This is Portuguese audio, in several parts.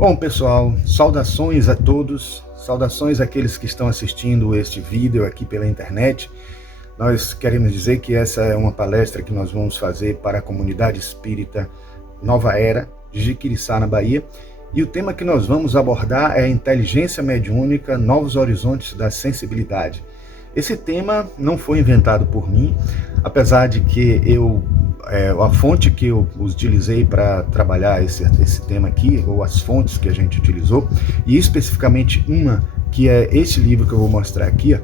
Bom, pessoal, saudações a todos, saudações àqueles que estão assistindo este vídeo aqui pela internet. Nós queremos dizer que essa é uma palestra que nós vamos fazer para a comunidade espírita Nova Era, de Jiquiriçá, na Bahia. E o tema que nós vamos abordar é a inteligência mediúnica, novos horizontes da sensibilidade. Esse tema não foi inventado por mim, apesar de que a fonte que eu utilizei para trabalhar esse tema aqui, ou as fontes que a gente utilizou, e especificamente uma, que é esse livro que eu vou mostrar aqui,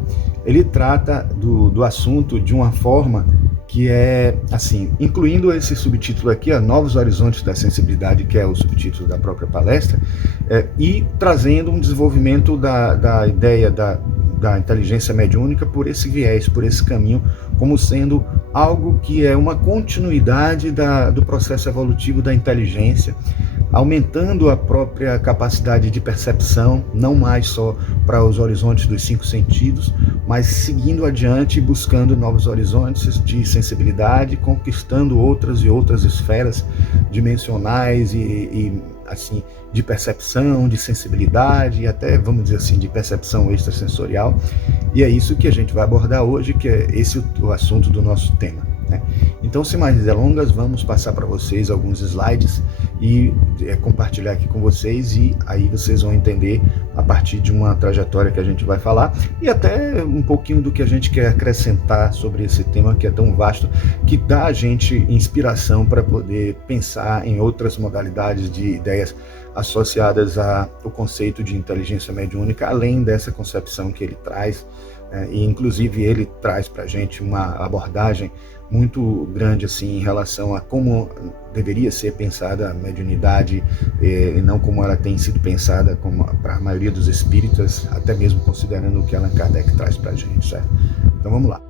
ele trata do assunto de uma forma que é, assim, incluindo esse subtítulo aqui, Novos Horizontes da Sensibilidade, que é o subtítulo da própria palestra, e trazendo um desenvolvimento da ideia da inteligência mediúnica por esse viés, por esse caminho, como sendo algo que é uma continuidade do processo evolutivo da inteligência, aumentando a própria capacidade de percepção, não mais só para os horizontes dos 5 sentidos, mas seguindo adiante, buscando novos horizontes de sensibilidade, conquistando outras e outras esferas dimensionais e assim, de percepção, de sensibilidade e até, vamos dizer assim, de percepção extrasensorial. E é isso que a gente vai abordar hoje, que é esse o assunto do nosso tema, né? Então, sem mais delongas, vamos passar para vocês alguns slides e compartilhar aqui com vocês, e aí vocês vão entender a partir de uma trajetória que a gente vai falar e até um pouquinho do que a gente quer acrescentar sobre esse tema que é tão vasto, que dá a gente inspiração para poder pensar em outras modalidades de ideias associadas ao conceito de inteligência mediúnica, além dessa concepção que ele traz, e inclusive ele traz para a gente uma abordagem muito grande assim em relação a como deveria ser pensada a mediunidade, e não como ela tem sido pensada para a maioria dos espíritas, até mesmo considerando o que Allan Kardec traz para a gente, certo? Então vamos lá.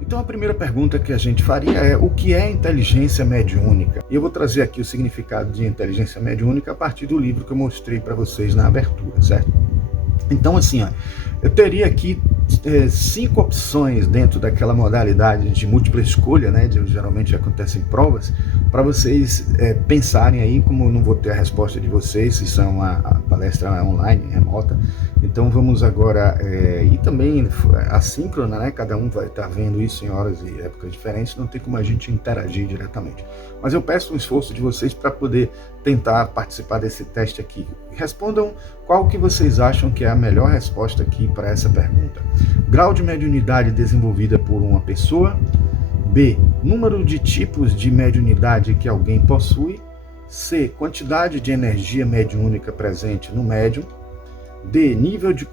Então a primeira pergunta que a gente faria é: o que é inteligência mediúnica? E eu vou trazer aqui o significado de inteligência mediúnica a partir do livro que eu mostrei para vocês na abertura, certo? Então assim, eu teria aqui 5 opções dentro daquela modalidade de múltipla escolha, né, geralmente acontece em provas, para vocês pensarem aí. Como eu não vou ter a resposta de vocês, isso é uma palestra online, remota, então vamos agora, e também assíncrona, né, cada um vai estar vendo isso em horas e épocas diferentes, não tem como a gente interagir diretamente. Mas eu peço um esforço de vocês para poder tentar participar desse teste aqui. Respondam qual que vocês acham que é a melhor resposta aqui para essa pergunta. Grau de mediunidade desenvolvida por uma pessoa. B, número de tipos de mediunidade que alguém possui. C, quantidade de energia mediúnica presente no médium. D, nível de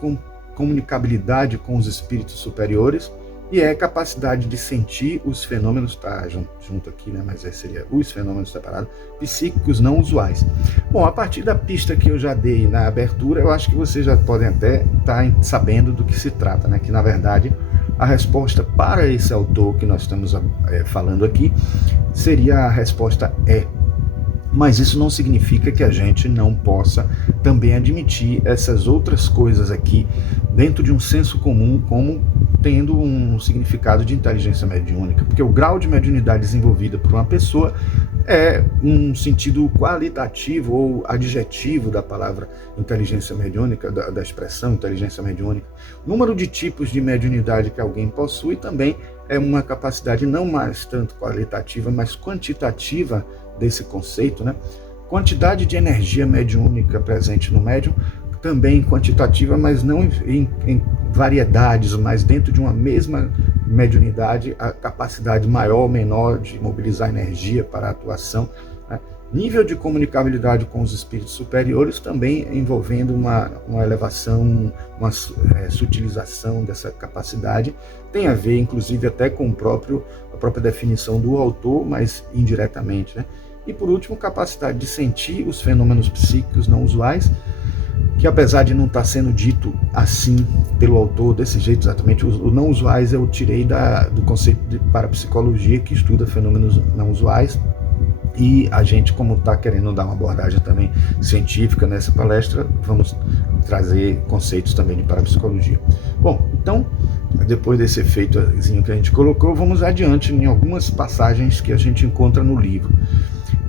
comunicabilidade com os espíritos superiores. E é capacidade de sentir os fenômenos, tá junto aqui, né, mas seria os fenômenos separados, psíquicos não usuais. Bom, a partir da pista que eu já dei na abertura, eu acho que vocês já podem até estar sabendo do que se trata, né, que na verdade a resposta para esse autor que nós estamos falando aqui seria a resposta E. Mas isso não significa que a gente não possa também admitir essas outras coisas aqui dentro de um senso comum, como tendo um significado de inteligência mediúnica, porque o grau de mediunidade desenvolvida por uma pessoa é um sentido qualitativo ou adjetivo da palavra inteligência mediúnica, da expressão inteligência mediúnica. O número de tipos de mediunidade que alguém possui também é uma capacidade não mais tanto qualitativa, mas quantitativa desse conceito, né? Quantidade de energia mediúnica presente no médium, também quantitativa, mas não em variedades, mas dentro de uma mesma mediunidade, a capacidade maior ou menor de mobilizar energia para a atuação, né? Nível de comunicabilidade com os espíritos superiores, também envolvendo uma elevação, uma sutilização dessa capacidade, tem a ver inclusive até com a própria definição do autor, mas indiretamente, né? E por último, capacidade de sentir os fenômenos psíquicos não usuais, que apesar de não estar sendo dito assim pelo autor, desse jeito exatamente, o não usuais eu tirei do conceito de parapsicologia, que estuda fenômenos não usuais, e a gente, como está querendo dar uma abordagem também científica nessa palestra, vamos trazer conceitos também de parapsicologia. Bom, então, depois desse efeitozinho que a gente colocou, vamos adiante em algumas passagens que a gente encontra no livro.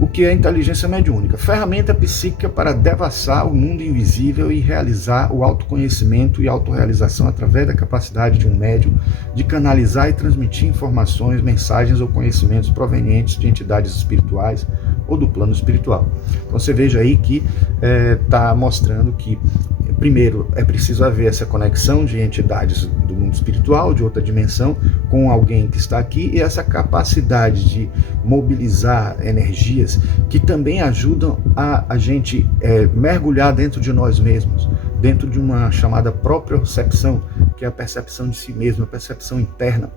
O que é inteligência mediúnica? Ferramenta psíquica para devassar o mundo invisível e realizar o autoconhecimento e autorrealização através da capacidade de um médium de canalizar e transmitir informações, mensagens ou conhecimentos provenientes de entidades espirituais ou do plano espiritual. Então você veja aí que está mostrando que, primeiro, é preciso haver essa conexão de entidades do mundo espiritual, de outra dimensão, com alguém que está aqui, e essa capacidade de mobilizar energias que também ajudam a gente mergulhar dentro de nós mesmos, dentro de uma chamada propriocepção, que é a percepção de si mesmo, a percepção interna.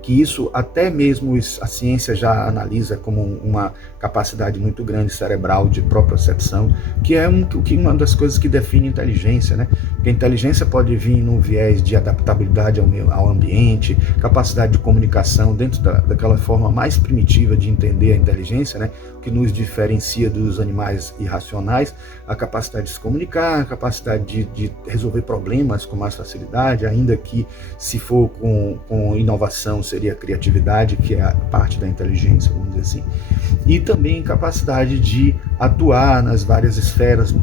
Que isso até mesmo a ciência já analisa como uma capacidade muito grande cerebral de propriocepção, que é uma das coisas que define inteligência, né? Porque a inteligência pode vir num viés de adaptabilidade ao ambiente, capacidade de comunicação dentro daquela forma mais primitiva de entender a inteligência, né? Que nos diferencia dos animais irracionais, a capacidade de se comunicar, a capacidade de resolver problemas com mais facilidade, ainda que se for com inovação seria a criatividade, que é a parte da inteligência, vamos dizer assim, e também capacidade de atuar nas várias esferas,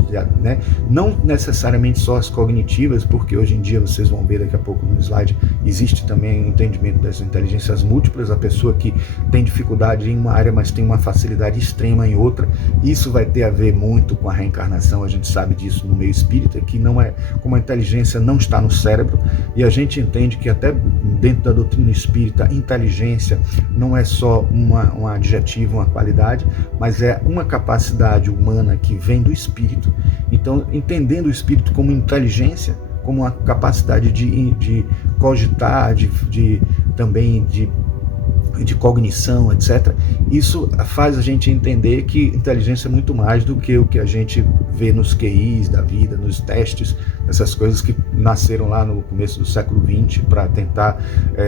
né? Não necessariamente só as cognitivas, porque hoje em dia vocês vão ver daqui a pouco no slide, existe também o entendimento das inteligências múltiplas, a pessoa que tem dificuldade em uma área, mas tem uma facilidade extrema em outra. Isso vai ter a ver muito com a reencarnação, a gente sabe disso no meio espírita, que não é, como a inteligência não está no cérebro, e a gente entende que até dentro da doutrina espírita, inteligência não é só um adjetivo, uma qualidade, mas é uma capacidade humana que vem do espírito. Então, entendendo o espírito como inteligência, como uma capacidade de cogitar, também de cognição, etc. Isso faz a gente entender que inteligência é muito mais do que o que a gente vê nos QIs da vida, nos testes, essas coisas que nasceram lá no começo do século XX para tentar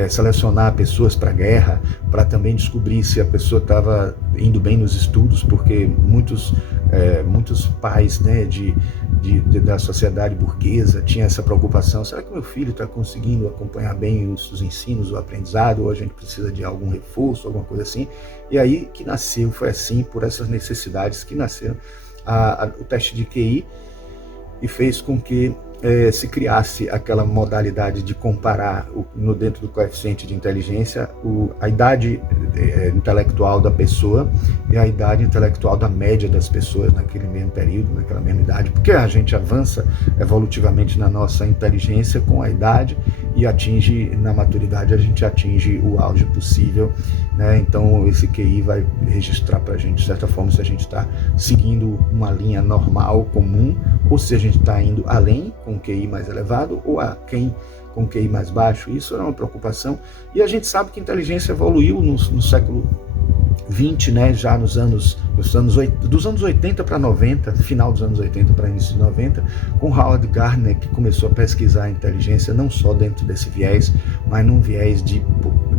selecionar pessoas para a guerra, para também descobrir se a pessoa estava indo bem nos estudos, porque muitos pais, né, da sociedade burguesa tinham essa preocupação: será que meu filho está conseguindo acompanhar bem os ensinos, o aprendizado, ou a gente precisa de algum reforço, alguma coisa assim? E aí que nasceu, foi assim, por essas necessidades que nasceram o teste de QI, e fez com que se criasse aquela modalidade de comparar dentro do coeficiente de inteligência a idade intelectual da pessoa e a idade intelectual da média das pessoas naquele mesmo período, naquela mesma idade, porque a gente avança evolutivamente na nossa inteligência com a idade e na maturidade a gente atinge o auge possível, né? Então esse QI vai registrar para a gente, de certa forma, se a gente está seguindo uma linha normal, comum, ou se a gente está indo além, com QI mais elevado, ou com QI mais baixo. Isso era uma preocupação, e a gente sabe que a inteligência evoluiu no século XX, né, já dos anos 80 para 90, final dos anos 80 para início de 90, com Howard Gardner, que começou a pesquisar a inteligência não só dentro desse viés, mas num viés de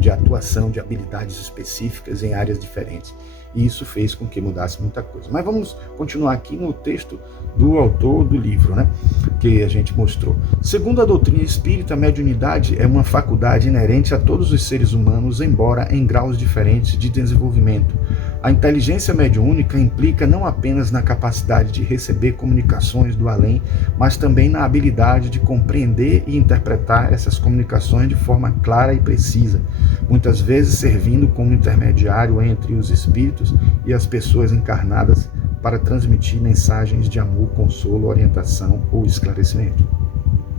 atuação, de habilidades específicas em áreas diferentes. E isso fez com que mudasse muita coisa. Mas vamos continuar aqui no texto do autor do livro, né, que a gente mostrou. Segundo a doutrina espírita, a mediunidade é uma faculdade inerente a todos os seres humanos, embora em graus diferentes de desenvolvimento. A inteligência mediúnica implica não apenas na capacidade de receber comunicações do além, mas também na habilidade de compreender e interpretar essas comunicações de forma clara e precisa, muitas vezes servindo como intermediário entre os espíritos e as pessoas encarnadas para transmitir mensagens de amor, consolo, orientação ou esclarecimento.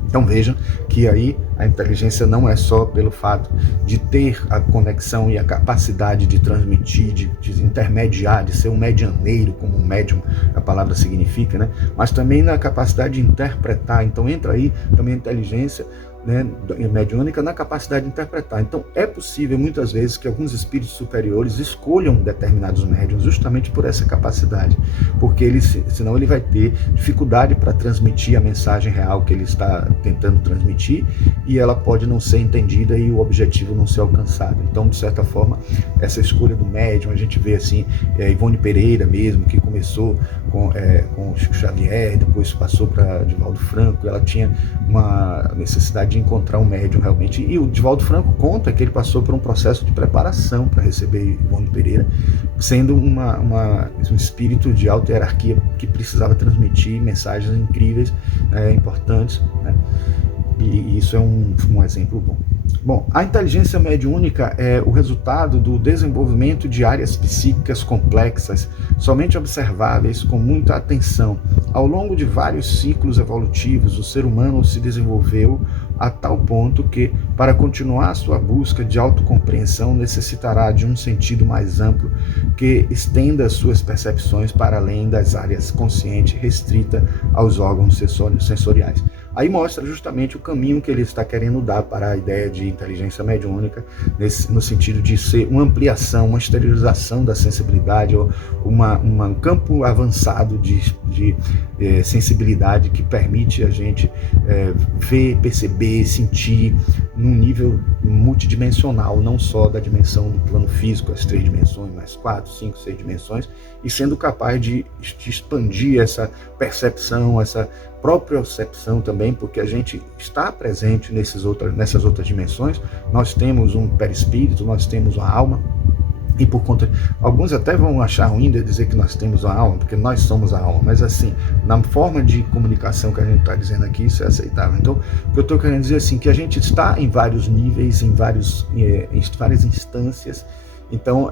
Então vejam que aí a inteligência não é só pelo fato de ter a conexão e a capacidade de transmitir, de intermediar, de ser um medianeiro, como um médium, a palavra significa, né? Mas também na capacidade de interpretar. Então entra aí também a inteligência, né, mediúnica, na capacidade de interpretar. Então é possível muitas vezes que alguns espíritos superiores escolham determinados médiuns justamente por essa capacidade, porque senão ele vai ter dificuldade para transmitir a mensagem real que ele está tentando transmitir, e ela pode não ser entendida e o objetivo não ser alcançado. Então, de certa forma, essa escolha do médium, a gente vê assim, Ivone Pereira mesmo, que começou com Chico Xavier, depois passou para Divaldo Franco, ela tinha uma necessidade de encontrar um médium realmente. E o Divaldo Franco conta que ele passou por um processo de preparação para receber Ivone Pereira, sendo um espírito de alta hierarquia que precisava transmitir mensagens incríveis, importantes, né? E isso é um exemplo bom. Bom, a inteligência mediúnica é o resultado do desenvolvimento de áreas psíquicas complexas, somente observáveis com muita atenção. Ao longo de vários ciclos evolutivos, o ser humano se desenvolveu a tal ponto que, para continuar sua busca de autocompreensão, necessitará de um sentido mais amplo que estenda suas percepções para além das áreas consciente restrita aos órgãos sensoriais. Aí mostra justamente o caminho que ele está querendo dar para a ideia de inteligência mediúnica, no sentido de ser uma ampliação, uma exteriorização da sensibilidade, ou um campo avançado de sensibilidade que permite a gente ver, perceber, sentir num nível multidimensional, não só da dimensão do plano físico, as 3 dimensões, mais 4, 5, 6 dimensões, e sendo capaz de expandir essa percepção, essa propriocepção também, porque a gente está presente nessas outras dimensões. Nós temos um perispírito, nós temos uma alma, e por conta, alguns até vão achar ruim de dizer que nós temos uma alma, porque nós somos a alma, mas assim, na forma de comunicação que a gente está dizendo aqui, isso é aceitável. Então, o que eu estou querendo dizer assim, que a gente está em vários níveis, em várias instâncias. Então,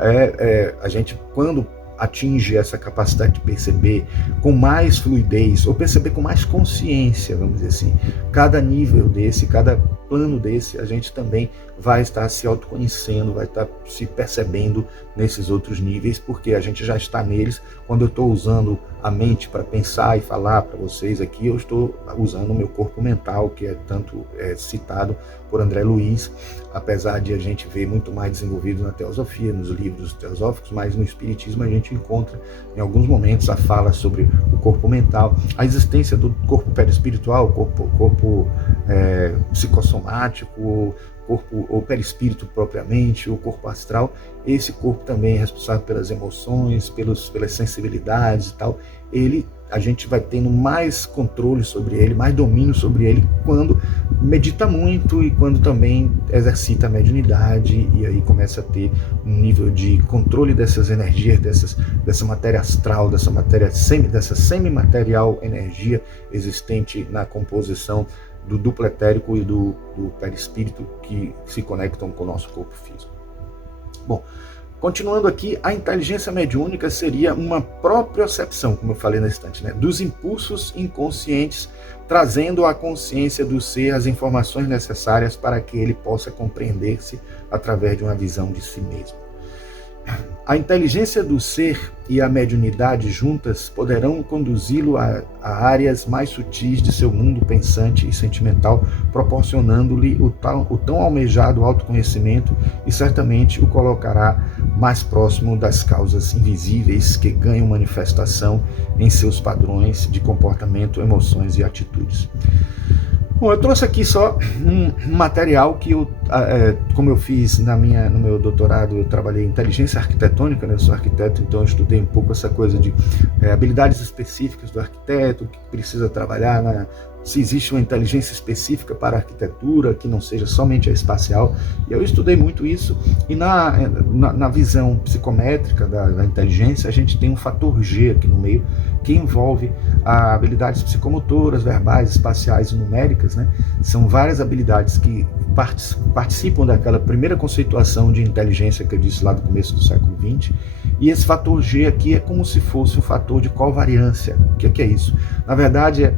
a gente, quando atinge essa capacidade de perceber com mais fluidez, ou perceber com mais consciência, vamos dizer assim, cada nível desse, cada plano desse, a gente também vai estar se autoconhecendo, vai estar se percebendo nesses outros níveis, porque a gente já está neles. Quando eu estou usando a mente para pensar e falar para vocês aqui, eu estou usando o meu corpo mental, que é tanto citado por André Luiz, apesar de a gente ver muito mais desenvolvido na teosofia, nos livros teosóficos, mas no espiritismo a gente encontra em alguns momentos a fala sobre o corpo mental, a existência do corpo perispiritual, o corpo psicossomático, corpo ou perispírito propriamente, o corpo astral. Esse corpo também é responsável pelas emoções, pelas sensibilidades e tal. A gente vai tendo mais controle sobre ele, mais domínio sobre ele quando medita muito e quando também exercita a mediunidade, e aí começa a ter um nível de controle dessas energias, dessa matéria astral, dessa semimaterial energia existente na composição do duplo etérico e do perispírito, que se conectam com o nosso corpo físico. Bom, continuando aqui, a inteligência mediúnica seria uma propriocepção, como eu falei na instante, né, dos impulsos inconscientes, trazendo à consciência do ser as informações necessárias para que ele possa compreender-se através de uma visão de si mesmo. A inteligência do ser e a mediunidade juntas poderão conduzi-lo a áreas mais sutis de seu mundo pensante e sentimental, proporcionando-lhe o tão almejado autoconhecimento, e certamente o colocará mais próximo das causas invisíveis que ganham manifestação em seus padrões de comportamento, emoções e atitudes. Bom, eu trouxe aqui só um material que como eu fiz no meu doutorado, eu trabalhei em inteligência arquitetônica, né? Eu sou arquiteto, então eu estudei um pouco essa coisa de habilidades específicas do arquiteto, que precisa trabalhar se existe uma inteligência específica para a arquitetura, que não seja somente a espacial. E eu estudei muito isso, e na visão psicométrica da inteligência, a gente tem um fator G aqui no meio, que envolve habilidades psicomotoras, verbais, espaciais e numéricas, né? São várias habilidades que participam daquela primeira conceituação de inteligência que eu disse lá do começo do século XX, e esse fator G aqui é como se fosse um fator de covariância. O que é isso? Na verdade,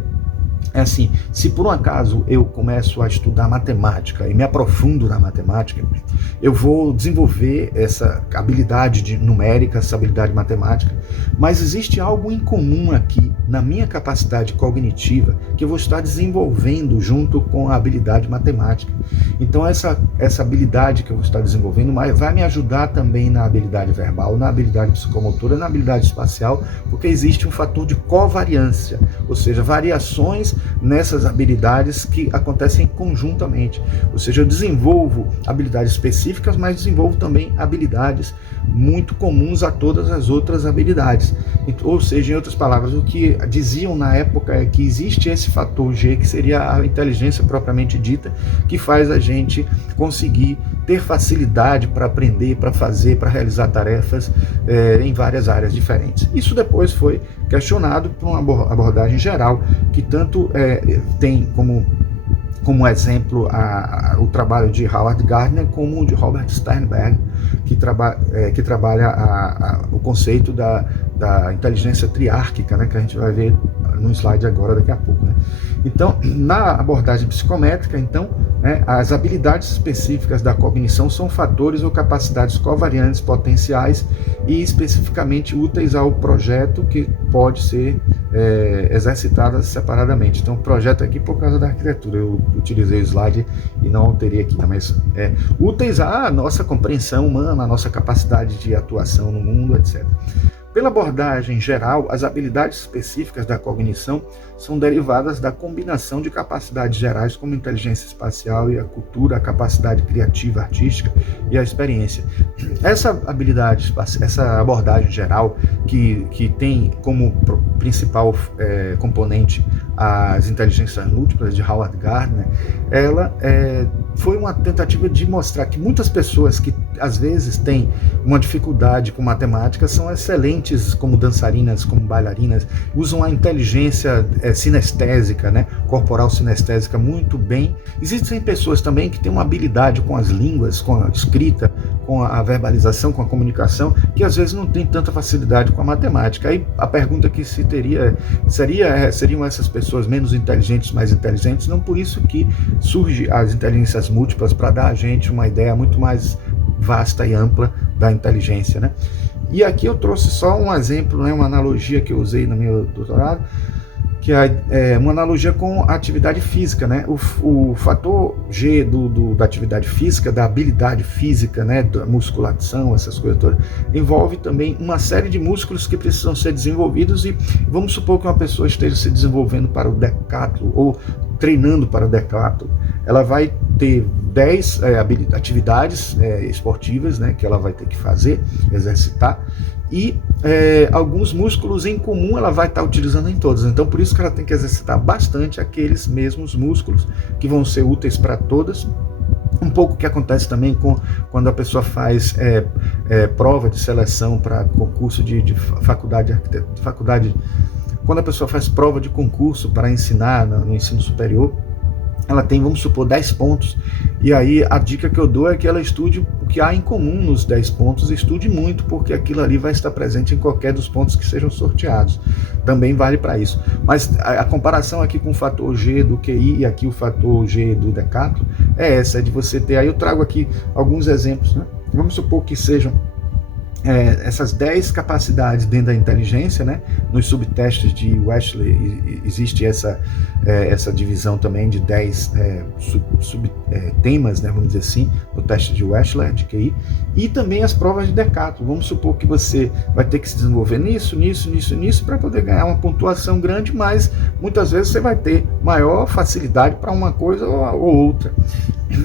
é assim, se por um acaso eu começo a estudar matemática e me aprofundo na matemática, eu vou desenvolver essa habilidade numérica, essa habilidade matemática, mas existe algo em comum aqui na minha capacidade cognitiva que eu vou estar desenvolvendo junto com a habilidade matemática. Então essa habilidade que eu vou estar desenvolvendo vai me ajudar também na habilidade verbal, na habilidade psicomotora, na habilidade espacial, porque existe um fator de covariância, ou seja, variações baseadas nessas habilidades que acontecem conjuntamente. Ou seja, eu desenvolvo habilidades específicas, mas desenvolvo também habilidades muito comuns a todas as outras habilidades. Ou seja, em outras palavras, o que diziam na época é que existe esse fator G, que seria a inteligência propriamente dita, que faz a gente conseguir ter facilidade para aprender, para fazer, para realizar tarefas em várias áreas diferentes. Isso depois foi questionado por uma abordagem geral, que tanto tem como exemplo o trabalho de Howard Gardner, como o de Robert Sternberg, que trabalha o conceito da inteligência triárquica, né, que a gente vai ver no slide agora daqui a pouco. Né? Então, na abordagem psicométrica, as habilidades específicas da cognição são fatores ou capacidades covariantes potenciais e especificamente úteis ao projeto, que pode ser exercitadas separadamente. Então, projeto aqui por causa da arquitetura, eu utilizei o slide e não alterei aqui, mas úteis à nossa compreensão humana, à nossa capacidade de atuação no mundo, etc. Pela abordagem geral, as habilidades específicas da cognição são derivadas da combinação de capacidades gerais como a inteligência espacial e a cultura, a capacidade criativa, artística e a experiência. Essa abordagem geral, que tem como principal componente as inteligências múltiplas de Howard Gardner, ela foi uma tentativa de mostrar que muitas pessoas que às vezes têm uma dificuldade com matemática são excelentes como dançarinas, como bailarinas, usam a inteligência sinestésica, né, corporal sinestésica muito bem. Existem pessoas também que têm uma habilidade com as línguas, com a escrita, com a verbalização, com a comunicação, que às vezes não tem tanta facilidade com a matemática. Aí a pergunta que se teria seriam essas pessoas menos inteligentes, mais inteligentes? Não, por isso que surge as inteligências múltiplas, para dar a gente uma ideia muito mais vasta e ampla da inteligência, né? E aqui eu trouxe só um exemplo, né, uma analogia que eu usei no meu doutorado, que é uma analogia com a atividade física, né? O fator G da atividade física, da habilidade física, né, da musculação, essas coisas todas, envolve também uma série de músculos que precisam ser desenvolvidos, e vamos supor que uma pessoa esteja se desenvolvendo para o decátulo ou treinando para o decátulo. Ela vai ter 10 atividades esportivas, né, que ela vai ter que fazer, exercitar, e alguns músculos em comum ela vai estar utilizando em todas. Então, por isso que ela tem que exercitar bastante aqueles mesmos músculos que vão ser úteis para todas. Um pouco que acontece também quando a pessoa faz prova de seleção para concurso de faculdade, quando a pessoa faz prova de concurso para ensinar no ensino superior, ela tem, vamos supor, 10 pontos, e aí a dica que eu dou é que ela estude o que há em comum nos 10 pontos, estude muito, porque aquilo ali vai estar presente em qualquer dos pontos que sejam sorteados. Também vale para isso. Mas a comparação aqui com o fator G do QI e aqui o fator G do decátulo é essa, é de você ter, aí eu trago aqui alguns exemplos, né? Vamos supor que sejam essas 10 capacidades dentro da inteligência, né? Nos subtestes de Wechsler existe essa divisão também de 10 temas, né? Vamos dizer assim, no teste de Wechsler, de QI, e também as provas de decátulo. Vamos supor que você vai ter que se desenvolver nisso para poder ganhar uma pontuação grande, mas muitas vezes você vai ter maior facilidade para uma coisa ou outra.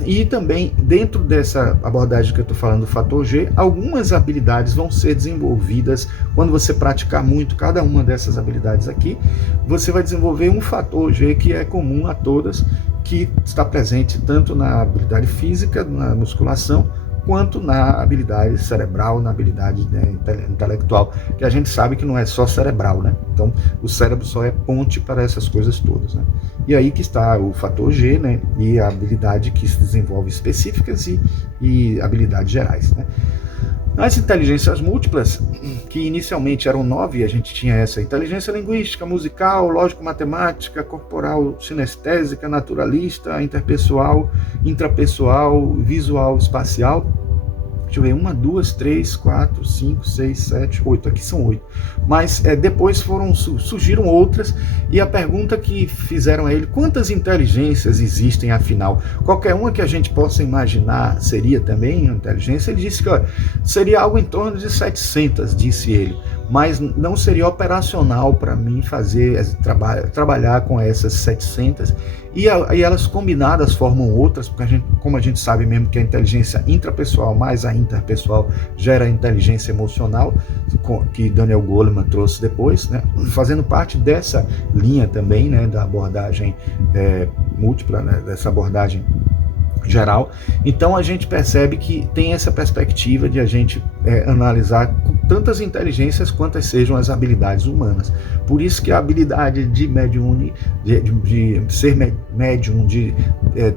E também, dentro dessa abordagem que eu estou falando do fator G, algumas habilidades vão ser desenvolvidas quando você praticar muito cada uma dessas habilidades aqui. Você vai desenvolver um fator G que é comum a todas, que está presente tanto na habilidade física, na musculação, quanto na habilidade cerebral, na habilidade intelectual, que a gente sabe que não é só cerebral, né? Então, o cérebro só é ponte para essas coisas todas, né? E aí que está o fator G, né? E a habilidade que se desenvolve específicas e habilidades gerais, né? As inteligências múltiplas, que inicialmente eram 9, a gente tinha essa inteligência linguística, musical, lógico-matemática, corporal, sinestésica, naturalista, interpessoal, intrapessoal, visual, espacial. Deixa eu ver, 1, 2, 3, 4, 5, 6, 7, 8, aqui são 8. Mas depois surgiram outras, e a pergunta que fizeram a ele, quantas inteligências existem afinal? Qualquer uma que a gente possa imaginar seria também uma inteligência? Ele disse que seria algo em torno de 700, disse ele. mas não seria operacional para mim fazer trabalhar com essas 700 e elas combinadas formam outras, porque como a gente sabe mesmo que a inteligência intrapessoal mais a interpessoal gera inteligência emocional, que Daniel Goleman trouxe depois, né, fazendo parte dessa linha também, né, da abordagem múltipla, né, dessa abordagem geral. Então a gente percebe que tem essa perspectiva de a gente analisar tantas inteligências quantas sejam as habilidades humanas. Por isso que a habilidade de medium, de ser médium, de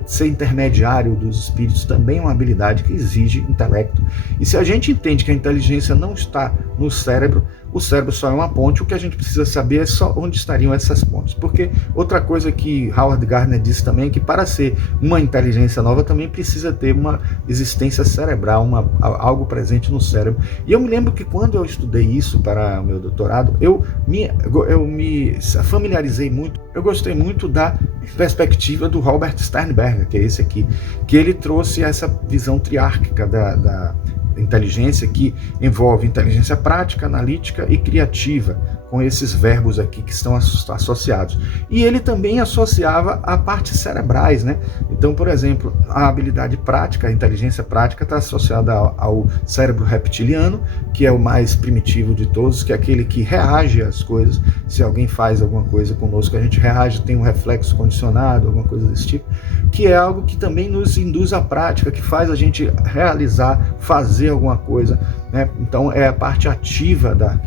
ser intermediário dos espíritos, também é uma habilidade que exige intelecto. E se a gente entende que a inteligência não está no cérebro, o cérebro só é uma ponte, o que a gente precisa saber é só onde estariam essas pontes. Porque outra coisa que Howard Gardner disse também é que para ser uma inteligência nova também precisa ter uma existência cerebral, algo presente no cérebro. E eu me lembro que quando eu estudei isso para o meu doutorado, eu me familiarizei muito, eu gostei muito da perspectiva do Robert Sternberger, que é esse aqui, que ele trouxe essa visão triárquica da inteligência, que envolve inteligência prática, analítica e criativa, com esses verbos aqui que estão associados. E ele também associava a partes cerebrais, né? Então, por exemplo, a habilidade prática, a inteligência prática está associada ao cérebro reptiliano, que é o mais primitivo de todos, que é aquele que reage às coisas. Se alguém faz alguma coisa conosco, a gente reage, tem um reflexo condicionado, alguma coisa desse tipo, que é algo que também nos induz à prática, que faz a gente realizar, fazer alguma coisa, né? Então é a parte ativa da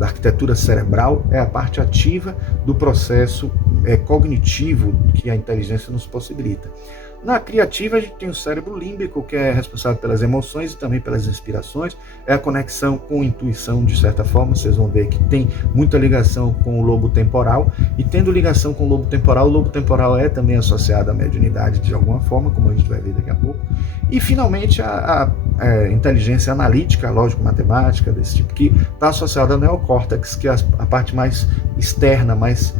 arquitetura cerebral, é a parte ativa do processo cognitivo que a inteligência nos possibilita. Na criativa, a gente tem o cérebro límbico, que é responsável pelas emoções e também pelas inspirações, é a conexão com intuição, de certa forma. Vocês vão ver que tem muita ligação com o lobo temporal, e tendo ligação com o lobo temporal é também associado à mediunidade de alguma forma, como a gente vai ver daqui a pouco. E, finalmente, a inteligência analítica, lógico-matemática, desse tipo, que está associada ao neocórtex, que é a parte mais externa, mais,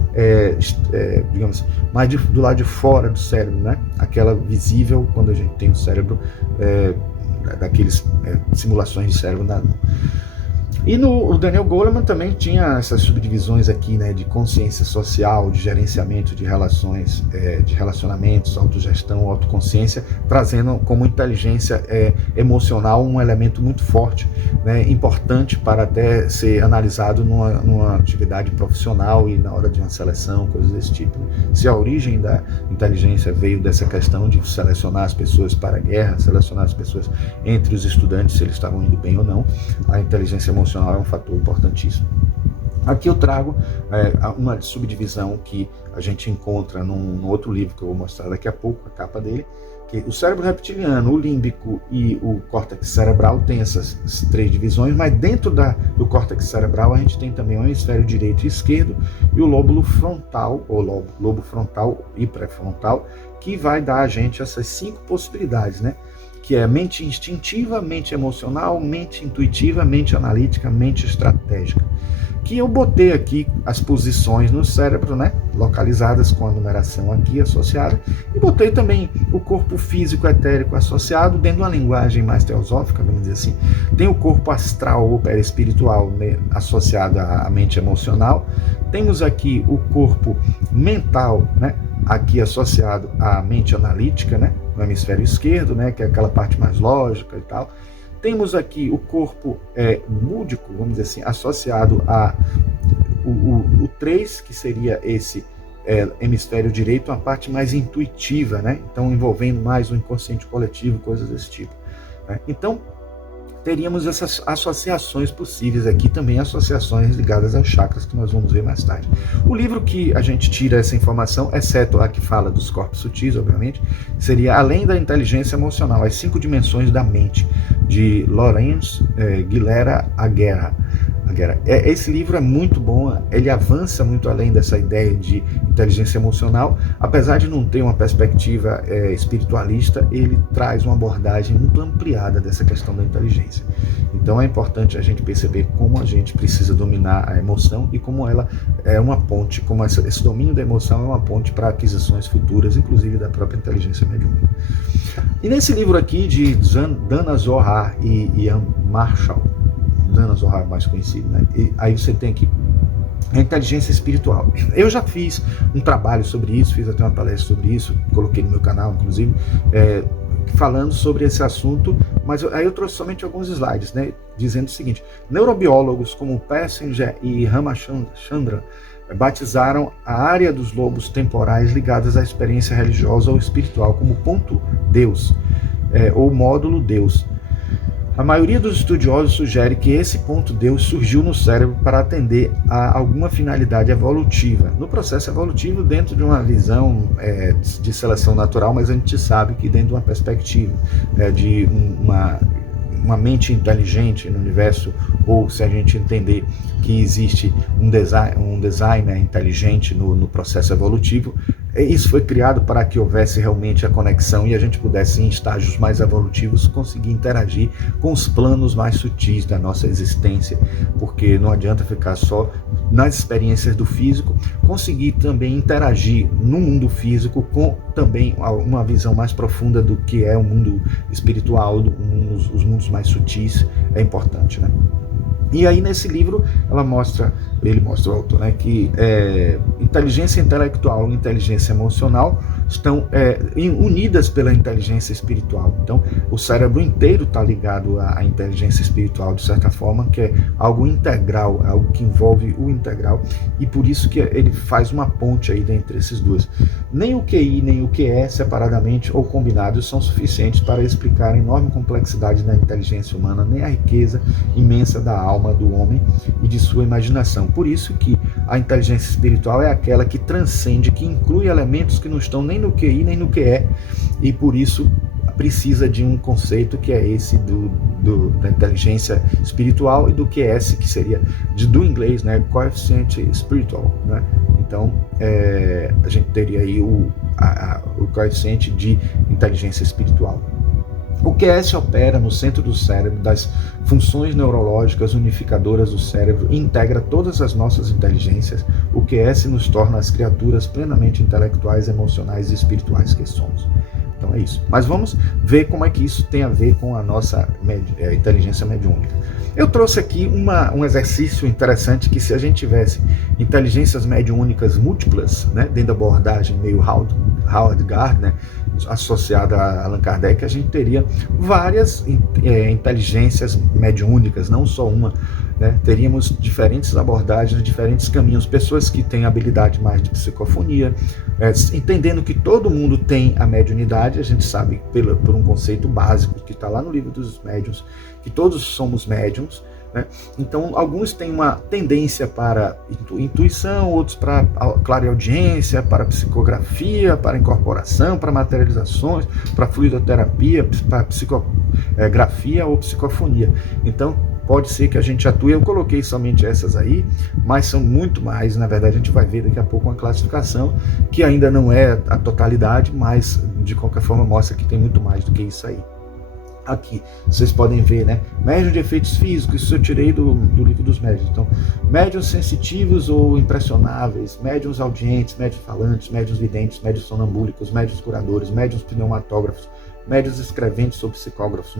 digamos, mais do lado de fora do cérebro, né? Aquela visível quando a gente tem o cérebro, daqueles simulações de cérebro na mão. E o Daniel Goleman também tinha essas subdivisões aqui, né, de consciência social, de gerenciamento de relações, de relacionamentos, autogestão, autoconsciência, trazendo como inteligência emocional um elemento muito forte, né, importante para até ser analisado numa atividade profissional e na hora de uma seleção, coisas desse tipo. Se a origem da inteligência veio dessa questão de selecionar as pessoas para a guerra, selecionar as pessoas entre os estudantes, se eles estavam indo bem ou não, a inteligência emocional é um fator importantíssimo. Aqui eu trago uma subdivisão que a gente encontra num outro livro que eu vou mostrar daqui a pouco, a capa dele, que o cérebro reptiliano, o límbico e o córtex cerebral tem essas três divisões, mas dentro do córtex cerebral a gente tem também o hemisfério direito e esquerdo e o lóbulo frontal, ou lobo frontal e pré-frontal, que vai dar a gente essas 5 possibilidades, né? Que é mente instintiva, mente emocional, mente intuitiva, mente analítica, mente estratégica. Que eu botei aqui as posições no cérebro, né, localizadas com a numeração aqui associada, e botei também o corpo físico etérico associado dentro de uma linguagem mais teosófica, vamos dizer assim. Tem o corpo astral ou perispiritual, né, associado à mente emocional. Temos aqui o corpo mental, né, aqui associado à mente analítica, né, no hemisfério esquerdo, né, que é aquela parte mais lógica e tal. Temos aqui o corpo múdico, vamos dizer assim, associado a o 3, que seria esse hemisfério direito, uma parte mais intuitiva, né? Então envolvendo mais o inconsciente coletivo, coisas desse tipo, né? Então teríamos essas associações possíveis aqui, também associações ligadas aos chakras, que nós vamos ver mais tarde. O livro que a gente tira essa informação, exceto a que fala dos corpos sutis, obviamente, seria Além da Inteligência Emocional, as 5 dimensões da mente, de Lorenz Guilera Aguerra. Esse livro é muito bom, ele avança muito além dessa ideia de inteligência emocional, apesar de não ter uma perspectiva espiritualista, ele traz uma abordagem muito ampliada dessa questão da inteligência. Então é importante a gente perceber como a gente precisa dominar a emoção e como ela é uma ponte, como esse domínio da emoção é uma ponte para aquisições futuras, inclusive da própria inteligência mediúnica. E nesse livro aqui de Dana Zohar e Ian Marshall, Dana Zohar mais conhecido, né? E aí você tem aqui a inteligência espiritual. Eu já fiz um trabalho sobre isso, fiz até uma palestra sobre isso, coloquei no meu canal, inclusive, falando sobre esse assunto, mas aí eu trouxe somente alguns slides, né, dizendo o seguinte: neurobiólogos como Persinger e Ramachandra batizaram a área dos lobos temporais ligadas à experiência religiosa ou espiritual como ponto Deus, ou módulo Deus. A maioria dos estudiosos sugere que esse ponto Deus surgiu no cérebro para atender a alguma finalidade evolutiva, no processo evolutivo dentro de uma visão de seleção natural, mas a gente sabe que dentro de uma perspectiva de uma mente inteligente no universo, ou se a gente entender que existe um designer inteligente no processo evolutivo, isso foi criado para que houvesse realmente a conexão e a gente pudesse, em estágios mais evolutivos, conseguir interagir com os planos mais sutis da nossa existência, porque não adianta ficar só nas experiências do físico, conseguir também interagir no mundo físico com também uma visão mais profunda do que é o mundo espiritual, os mundos mais sutis, é importante, né? E aí nesse livro ele mostra o autor, né, que inteligência intelectual e inteligência emocional estão unidas pela inteligência espiritual. Então o cérebro inteiro está ligado à inteligência espiritual, de certa forma, que é algo integral, algo que envolve o integral, e por isso que ele faz uma ponte aí entre esses dois. Nem o QI nem o QE separadamente ou combinados são suficientes para explicar a enorme complexidade da inteligência humana, nem a riqueza imensa da alma do homem e de sua imaginação. Por isso que a inteligência espiritual é aquela que transcende, que inclui elementos que não estão nem no QI nem no QE, e por isso precisa de um conceito que é esse da inteligência espiritual e do QS, que seria do inglês, né, coeficiente spiritual, né? Então a gente teria aí o coeficiente de inteligência espiritual. O QS opera no centro do cérebro das funções neurológicas unificadoras do cérebro e integra todas as nossas inteligências. O QS nos torna as criaturas plenamente intelectuais, emocionais e espirituais que somos. Então é isso. Mas vamos ver como é que isso tem a ver com a nossa inteligência mediúnica. Eu trouxe aqui um exercício interessante, que se a gente tivesse inteligências mediúnicas múltiplas, né, dentro da abordagem meio Howard Gardner, associada a Allan Kardec, a gente teria várias inteligências mediúnicas, não só uma, né? Teríamos diferentes abordagens, diferentes caminhos, pessoas que têm habilidade mais de psicofonia, entendendo que todo mundo tem a mediunidade. A gente sabe por um conceito básico que está lá no livro dos médiuns, que todos somos médiuns, né? Então alguns têm uma tendência para intuição, outros para clareaudiência, para psicografia, para incorporação, para materializações, para fluidoterapia, para psicografia ou psicofonia. Então pode ser que a gente atue. Eu coloquei somente essas aí, mas são muito mais. Na verdade a gente vai ver daqui a pouco uma classificação que ainda não é a totalidade, mas de qualquer forma mostra que tem muito mais do que isso aí. Aqui vocês podem ver, né, médium de efeitos físicos, isso eu tirei do livro dos médiuns. Então, médiuns sensitivos ou impressionáveis, médiuns audientes, médiuns falantes, médiuns videntes, médiuns sonambúlicos, médiuns curadores, médiuns pneumatógrafos, médiuns escreventes ou psicógrafos,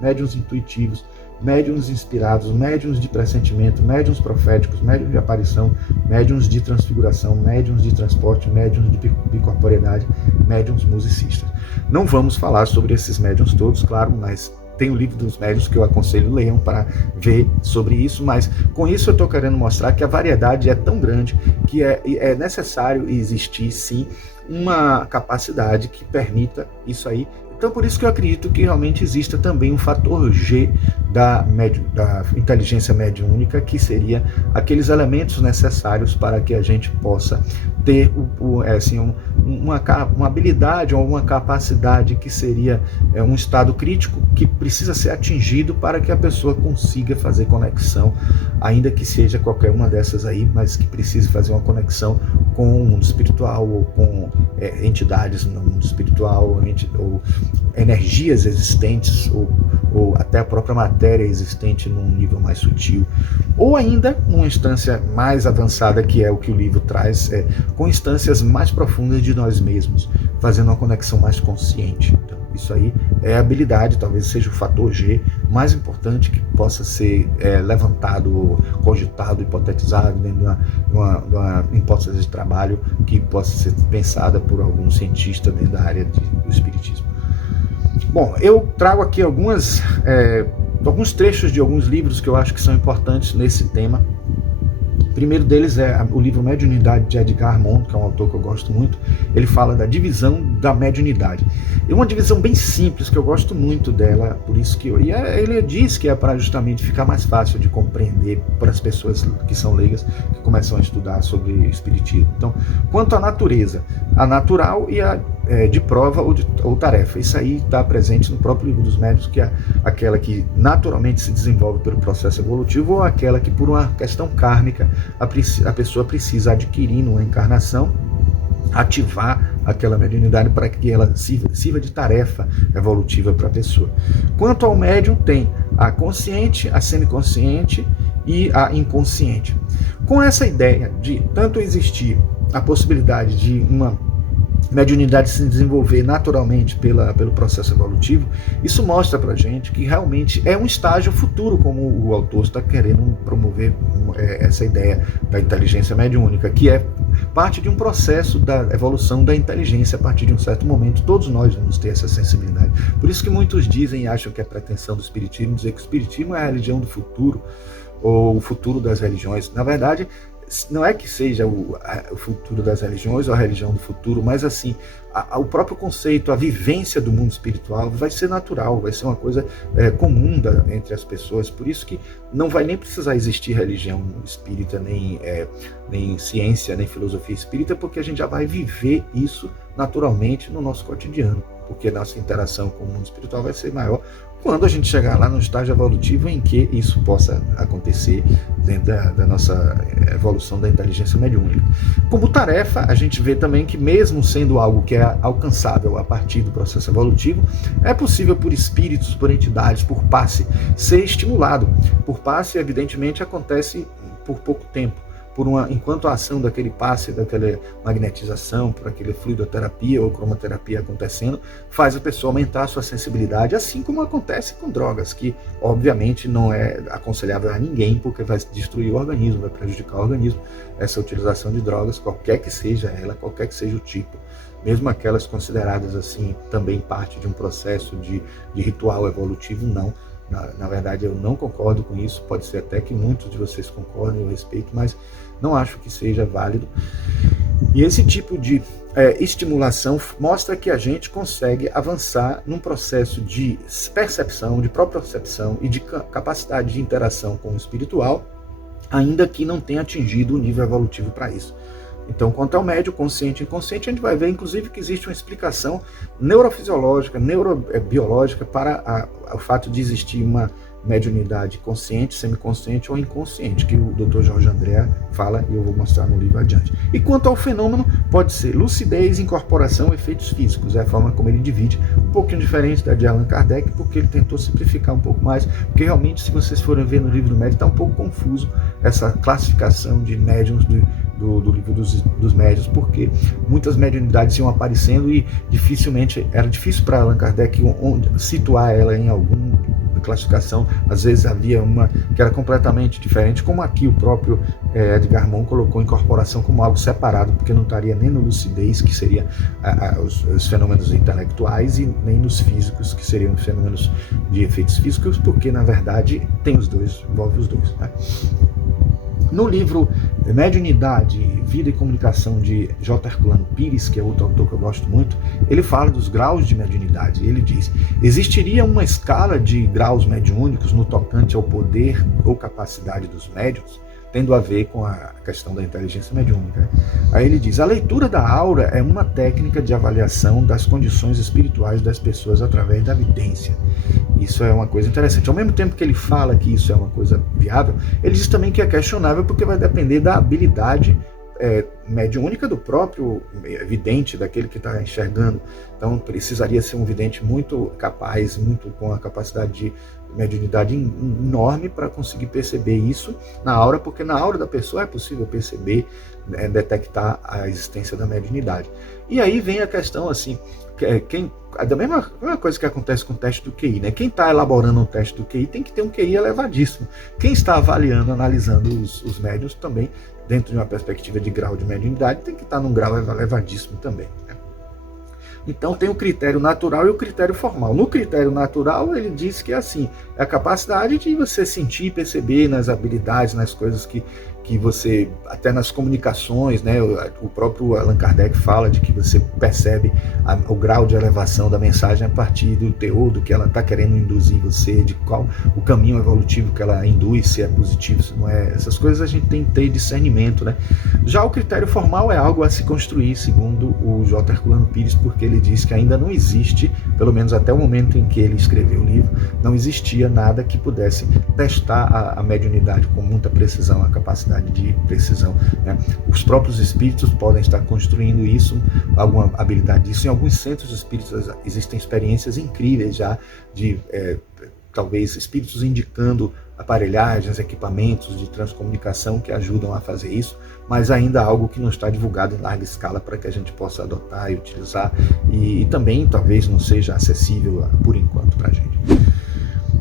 médiuns intuitivos, médiuns inspirados, médiuns de pressentimento, médiuns proféticos, médiuns de aparição, médiuns de transfiguração, médiuns de transporte, médiuns de bicorporeidade, médiuns musicistas. Não vamos falar sobre esses médiuns todos, claro, mas tem o livro dos médiuns que eu aconselho leiam para ver sobre isso, mas com isso eu estou querendo mostrar que a variedade é tão grande que é necessário existir, sim, uma capacidade que permita isso aí. Então, por isso que eu acredito que realmente exista também um fator G da inteligência mediúnica, que seria aqueles elementos necessários para que a gente possa ter uma habilidade ou uma capacidade que seria um estado crítico que precisa ser atingido para que a pessoa consiga fazer conexão, ainda que seja qualquer uma dessas aí, mas que precise fazer uma conexão com o mundo espiritual ou com entidades no mundo espiritual, ou energias existentes, ou até a própria matéria existente num nível mais sutil, ou ainda numa instância mais avançada, que é o que o livro traz, com instâncias mais profundas de nós mesmos, fazendo uma conexão mais consciente. Então, Isso aí é habilidade, talvez seja o fator G mais importante que possa ser levantado, cogitado, hipotetizado dentro de uma hipótese de trabalho que possa ser pensada por algum cientista dentro da área do espiritismo. Bom, eu trago aqui alguns trechos de alguns livros que eu acho que são importantes nesse tema. O primeiro deles é o livro Mediunidade, de Edgar Armond, que é um autor que eu gosto muito. Ele fala da divisão da mediunidade. É uma divisão bem simples, que eu gosto muito dela, por isso que ele diz que é para justamente ficar mais fácil de compreender para as pessoas que são leigas, que começam a estudar sobre espiritismo. Então, quanto à natureza, a natural e a de prova ou tarefa. Isso aí está presente no próprio Livro dos Médiuns, que é aquela que naturalmente se desenvolve pelo processo evolutivo ou aquela que, por uma questão kármica, a pessoa precisa adquirir numa encarnação, ativar aquela mediunidade para que ela sirva de tarefa evolutiva para a pessoa. Quanto ao médium, tem a consciente, a semiconsciente e a inconsciente. Com essa ideia de tanto existir a possibilidade de uma mediunidade se desenvolver naturalmente pelo processo evolutivo, isso mostra para a gente que realmente é um estágio futuro, como o autor está querendo promover essa ideia da inteligência mediúnica, que é parte de um processo da evolução da inteligência. A partir de um certo momento, todos nós vamos ter essa sensibilidade. Por isso que muitos dizem e acham que é pretensão do espiritismo dizer que o espiritismo é a religião do futuro, ou o futuro das religiões. Na verdade, não é que seja o futuro das religiões ou a religião do futuro, mas assim, o próprio conceito, a vivência do mundo espiritual vai ser natural, vai ser uma coisa comum entre as pessoas. Por isso que não vai nem precisar existir religião espírita, nem ciência, nem filosofia espírita, porque a gente já vai viver isso naturalmente no nosso cotidiano, porque nossa interação com o mundo espiritual vai ser maior quando a gente chegar lá no estágio evolutivo em que isso possa acontecer dentro da nossa evolução da inteligência mediúnica. Como tarefa, a gente vê também que mesmo sendo algo que é alcançável a partir do processo evolutivo, é possível por espíritos, por entidades, por passe, ser estimulado. Por passe, evidentemente, acontece por pouco tempo. Enquanto a ação daquele passe, daquela magnetização, por aquele fluidoterapia ou cromoterapia acontecendo, faz a pessoa aumentar a sua sensibilidade, assim como acontece com drogas, que obviamente não é aconselhável a ninguém, porque vai destruir o organismo, vai prejudicar o organismo, essa utilização de drogas, qualquer que seja ela, qualquer que seja o tipo, mesmo aquelas consideradas assim, também parte de um processo de ritual evolutivo, não. Na verdade, eu não concordo com isso, pode ser até que muitos de vocês concordem, eu respeito, mas não acho que seja válido. E esse tipo de estimulação mostra que a gente consegue avançar num processo de percepção, de propriocepção e de capacidade de interação com o espiritual, ainda que não tenha atingido o nível evolutivo para isso. Então, quanto ao médio, consciente e inconsciente, a gente vai ver, inclusive, que existe uma explicação neurofisiológica, neurobiológica para o fato de existir uma mediunidade consciente, semiconsciente ou inconsciente, que o Dr. Jorge André fala e eu vou mostrar no livro adiante. E quanto ao fenômeno, pode ser lucidez, incorporação, efeitos físicos. É a forma como ele divide, um pouquinho diferente da de Allan Kardec, porque ele tentou simplificar um pouco mais, porque realmente, se vocês forem ver no livro do médium, está um pouco confuso essa classificação de médiums do livro dos médiuns, porque muitas mediunidades iam aparecendo e era difícil para Allan Kardec situar ela em alguma classificação. Às vezes havia uma que era completamente diferente, como aqui o próprio Edgar Armond colocou incorporação como algo separado, porque não estaria nem no lucidez, que seria os fenômenos intelectuais, e nem nos físicos, que seriam os fenômenos de efeitos físicos, porque na verdade tem os dois, envolve os dois, né? No livro Mediunidade, Vida e Comunicação, de J. Herculano Pires, que é outro autor que eu gosto muito, ele fala dos graus de mediunidade. Ele diz: existiria uma escala de graus mediúnicos no tocante ao poder ou capacidade dos médiuns, tendo a ver com a questão da inteligência mediúnica. Aí ele diz: a leitura da aura é uma técnica de avaliação das condições espirituais das pessoas através da vidência. Isso é uma coisa interessante. Ao mesmo tempo que ele fala que isso é uma coisa viável, ele diz também que é questionável, porque vai depender da habilidade mediúnica do próprio vidente, daquele que está enxergando. Então precisaria ser um vidente muito capaz, muito com a capacidade mediunidade enorme para conseguir perceber isso na aura, porque na aura da pessoa é possível perceber, detectar a existência da mediunidade. E aí vem a questão assim, da mesma coisa que acontece com o teste do QI, né? Quem está elaborando um teste do QI tem que ter um QI elevadíssimo. Quem está avaliando, analisando os médiuns também, dentro de uma perspectiva de grau de mediunidade, tem que estar num grau elevadíssimo também, né? Então tem o critério natural e o critério formal. No critério natural, ele diz que é assim, é a capacidade de você sentir e perceber nas habilidades, nas coisas que você, até nas comunicações, né? O próprio Allan Kardec fala de que você percebe o grau de elevação da mensagem a partir do teor, do que ela está querendo induzir você, de qual o caminho evolutivo que ela induz, se é positivo, se não é. Essas coisas a gente tem que ter discernimento, né? Já o critério formal é algo a se construir, segundo o J. Herculano Pires, porque ele diz que ainda não existe, pelo menos até o momento em que ele escreveu o livro, não existia nada que pudesse testar a mediunidade com muita precisão, a capacidade de precisão, né? Os próprios espíritos podem estar construindo isso, alguma habilidade disso. Em alguns centros espíritas existem experiências incríveis já de talvez espíritos indicando aparelhagens, equipamentos de transcomunicação que ajudam a fazer isso, mas ainda algo que não está divulgado em larga escala para que a gente possa adotar e utilizar, e também talvez não seja acessível por enquanto para a gente.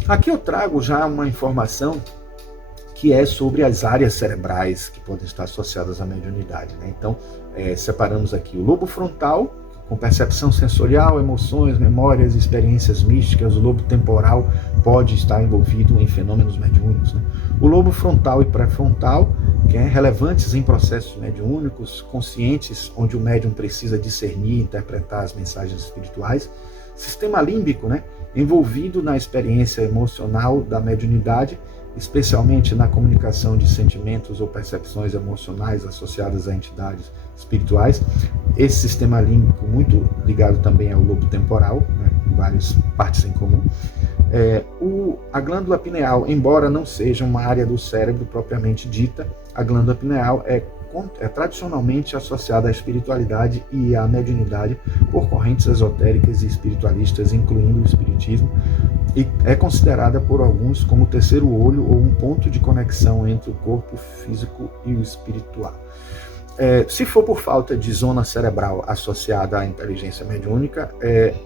Aqui eu trago já uma informação que é sobre as áreas cerebrais que podem estar associadas à mediunidade, né? Então, separamos aqui o lobo frontal, com percepção sensorial, emoções, memórias, experiências místicas. O lobo temporal pode estar envolvido em fenômenos mediúnicos, né? O lobo frontal e pré-frontal, que é relevantes em processos mediúnicos, conscientes, onde o médium precisa discernir e interpretar as mensagens espirituais. Sistema límbico, né? Envolvido na experiência emocional da mediunidade, especialmente na comunicação de sentimentos ou percepções emocionais associadas a entidades espirituais. Esse sistema límbico muito ligado também ao lobo temporal, né, várias partes em comum. A glândula pineal, embora não seja uma área do cérebro propriamente dita, a glândula pineal é tradicionalmente associada à espiritualidade e à mediunidade por correntes esotéricas e espiritualistas, incluindo o espiritismo, e é considerada por alguns como o terceiro olho ou um ponto de conexão entre o corpo físico e o espiritual. Se for por falta de zona cerebral associada à inteligência mediúnica,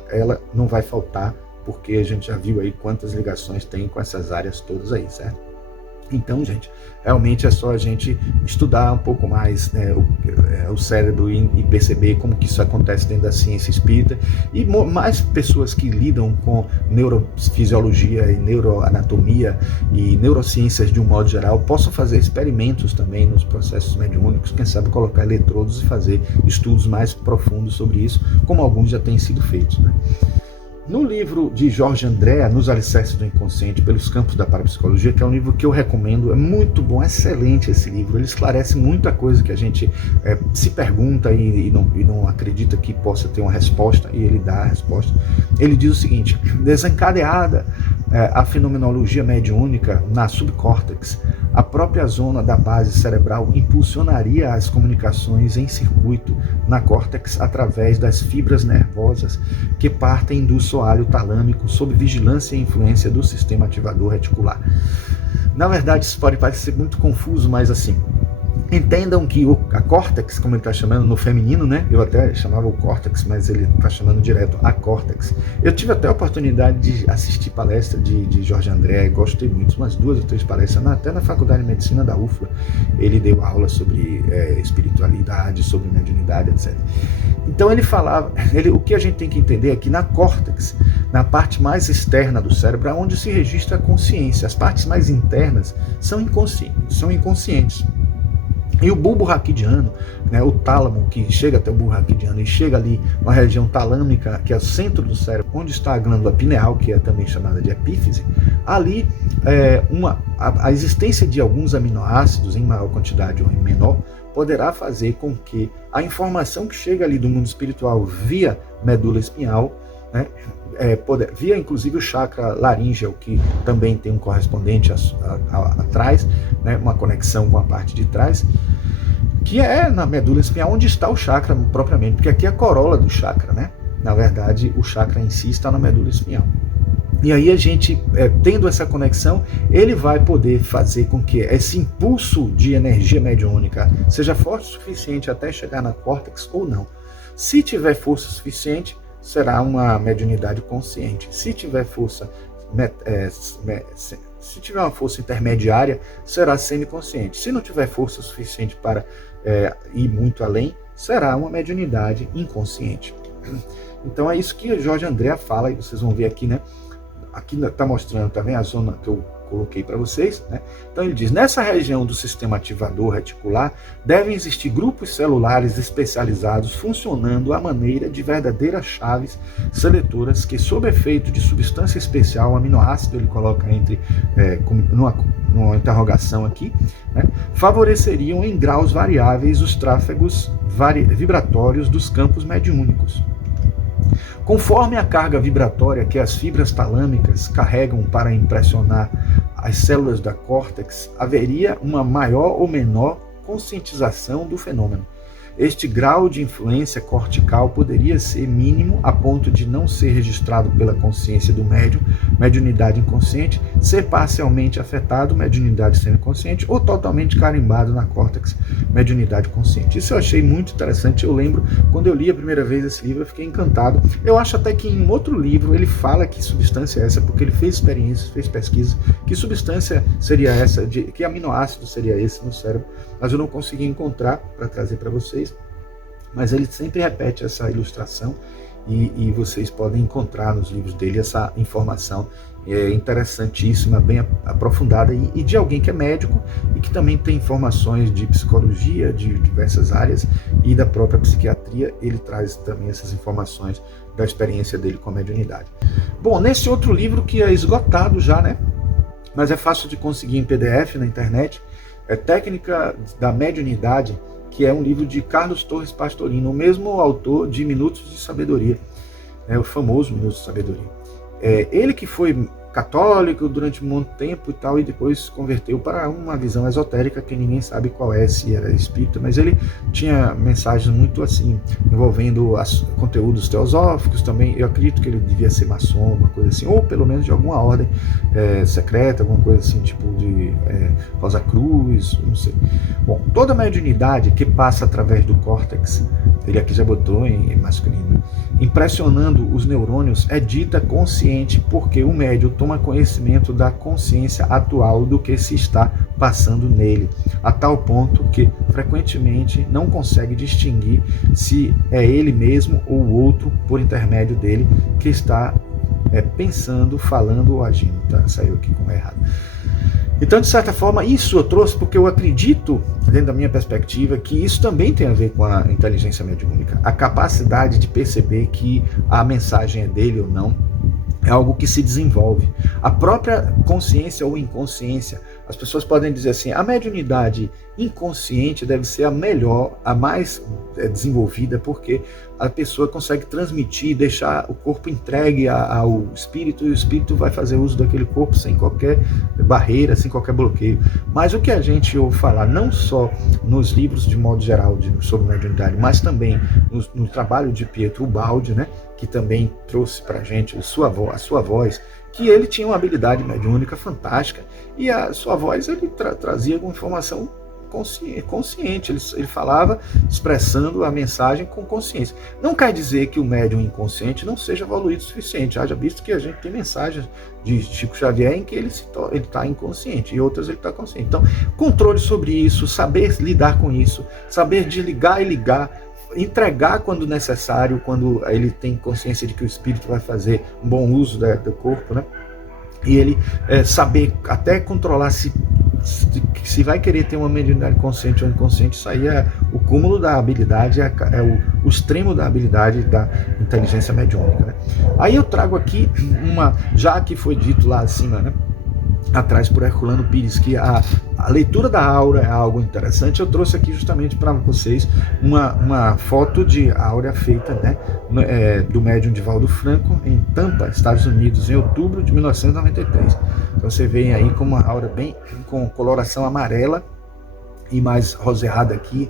ela não vai faltar, porque a gente já viu aí quantas ligações tem com essas áreas todas aí, certo? Então, gente, realmente é só a gente estudar um pouco mais, né, o cérebro e perceber como que isso acontece dentro da ciência espírita, e mais pessoas que lidam com neurofisiologia e neuroanatomia e neurociências de um modo geral possam fazer experimentos também nos processos mediúnicos, quem sabe colocar eletrodos e fazer estudos mais profundos sobre isso, como alguns já têm sido feitos, né? No livro de Jorge André, Nos Alicerces do Inconsciente, pelos campos da parapsicologia, que é um livro que eu recomendo, é muito bom, excelente esse livro, ele esclarece muita coisa que a gente se pergunta e não acredita que possa ter uma resposta, e ele dá a resposta. Ele diz o seguinte: desencadeada a fenomenologia mediúnica na subcórtex, a própria zona da base cerebral impulsionaria as comunicações em circuito na córtex através das fibras nervosas que partem do soalho talâmico sob vigilância e influência do sistema ativador reticular. Na verdade, isso pode parecer muito confuso, mas assim, entendam que a córtex, como ele está chamando no feminino, né? Eu até chamava o córtex, mas ele está chamando direto a córtex. Eu tive até a oportunidade de assistir palestra de Jorge André, gostei muito, umas 2 ou 3 palestras, até na Faculdade de Medicina da UFLA. Ele deu aula sobre espiritualidade, sobre mediunidade, etc. Então ele falava, o que a gente tem que entender é que na córtex, na parte mais externa do cérebro, é onde se registra a consciência. As partes mais internas são inconscientes. E o bulbo raquidiano, né, o tálamo, que chega até o bulbo raquidiano e chega ali na região talâmica, que é o centro do cérebro, onde está a glândula pineal, que é também chamada de epífise, ali a existência de alguns aminoácidos em maior quantidade ou em menor poderá fazer com que a informação que chega ali do mundo espiritual via medula espinhal, né, via inclusive o chakra laríngeo, que também tem um correspondente atrás, né, uma conexão com a parte de trás, que é na medula espinhal onde está o chakra propriamente, porque aqui é a corola do chakra, né? Na verdade, o chakra em si está na medula espinhal. E aí a gente, tendo essa conexão, ele vai poder fazer com que esse impulso de energia mediúnica seja forte o suficiente até chegar na córtex ou não. Se tiver força suficiente, será uma mediunidade consciente. Se tiver força, se tiver uma força intermediária, será semiconsciente. Se não tiver força suficiente para ir muito além, será uma mediunidade inconsciente. Então é isso que o Jorge André fala, e vocês vão ver aqui, né? Aqui está mostrando também a zona que eu coloquei para vocês, né? Então ele diz: nessa região do sistema ativador reticular devem existir grupos celulares especializados funcionando à maneira de verdadeiras chaves seletoras que, sob efeito de substância especial, aminoácido, ele coloca numa interrogação aqui, né, favoreceriam em graus variáveis os tráfegos vibratórios dos campos mediúnicos. Conforme a carga vibratória que as fibras talâmicas carregam para impressionar as células da córtex, haveria uma maior ou menor conscientização do fenômeno. Este grau de influência cortical poderia ser mínimo a ponto de não ser registrado pela consciência do médium, mediunidade inconsciente, ser parcialmente afetado, mediunidade semiconsciente, ou totalmente carimbado na córtex, mediunidade consciente. Isso eu achei muito interessante. Eu lembro, quando eu li a primeira vez esse livro, eu fiquei encantado. Eu acho até que em outro livro ele fala que substância é essa, porque ele fez experiências, fez pesquisas, que substância seria essa, que aminoácido seria esse no cérebro, mas eu não consegui encontrar para trazer para vocês. Mas ele sempre repete essa ilustração e vocês podem encontrar nos livros dele essa informação interessantíssima, bem aprofundada e de alguém que é médico e que também tem informações de psicologia, de diversas áreas e da própria psiquiatria. Ele traz também essas informações da experiência dele com a mediunidade. Bom, nesse outro livro que é esgotado já, né? Mas é fácil de conseguir em PDF na internet, é Técnica da Mediunidade, que é um livro de Carlos Torres Pastorino, o mesmo autor de Minutos de Sabedoria, o famoso Minutos de Sabedoria. Ele que foi católico durante muito tempo e tal, e depois se converteu para uma visão esotérica que ninguém sabe qual é, se era espírita, mas ele tinha mensagens muito assim, envolvendo conteúdos teosóficos também. Eu acredito que ele devia ser maçom, alguma coisa assim, ou pelo menos de alguma ordem secreta, alguma coisa assim, tipo de Rosa Cruz, não sei. Bom, toda mediunidade que passa através do córtex, ele aqui já botou em masculino, impressionando os neurônios, é dita consciente, porque o médium toma conhecimento da consciência atual do que se está passando nele, a tal ponto que frequentemente não consegue distinguir se é ele mesmo ou o outro, por intermédio dele, que está pensando, falando ou agindo. Tá? Saiu aqui como é errado. Então, de certa forma, isso eu trouxe porque eu acredito, dentro da minha perspectiva, que isso também tem a ver com a inteligência mediúnica. A capacidade de perceber que a mensagem é dele ou não, é algo que se desenvolve. A própria consciência ou inconsciência, as pessoas podem dizer assim, a mediunidade inconsciente deve ser a melhor, a mais desenvolvida, porque a pessoa consegue transmitir, deixar o corpo entregue ao espírito, e o espírito vai fazer uso daquele corpo sem qualquer barreira, sem qualquer bloqueio. Mas o que a gente ouve falar, não só nos livros de modo geral sobre mediunidade, mas também no trabalho de Pietro Ubaldi, né, que também trouxe para a gente a sua voz, que ele tinha uma habilidade mediúnica fantástica, e a sua voz ele trazia uma informação consciente, ele falava expressando a mensagem com consciência. Não quer dizer que o médium inconsciente não seja evoluído o suficiente, haja visto que a gente tem mensagens de Chico Xavier em que ele está inconsciente, e outras ele está consciente. Então, controle sobre isso, saber lidar com isso, saber desligar e ligar, entregar quando necessário, quando ele tem consciência de que o espírito vai fazer um bom uso do corpo, né? E ele saber até controlar se vai querer ter uma mediunidade consciente ou inconsciente. Isso aí é o cúmulo da habilidade, o extremo da habilidade da inteligência mediúnica, né? Aí eu trago aqui já que foi dito lá acima, né, atrás por Herculano Pires, que a leitura da aura é algo interessante. Eu trouxe aqui justamente para vocês uma foto de aura feita, né, do médium Divaldo Franco em Tampa, Estados Unidos, em outubro de 1993. Então você vê aí com uma aura bem com coloração amarela, e mais roseada aqui,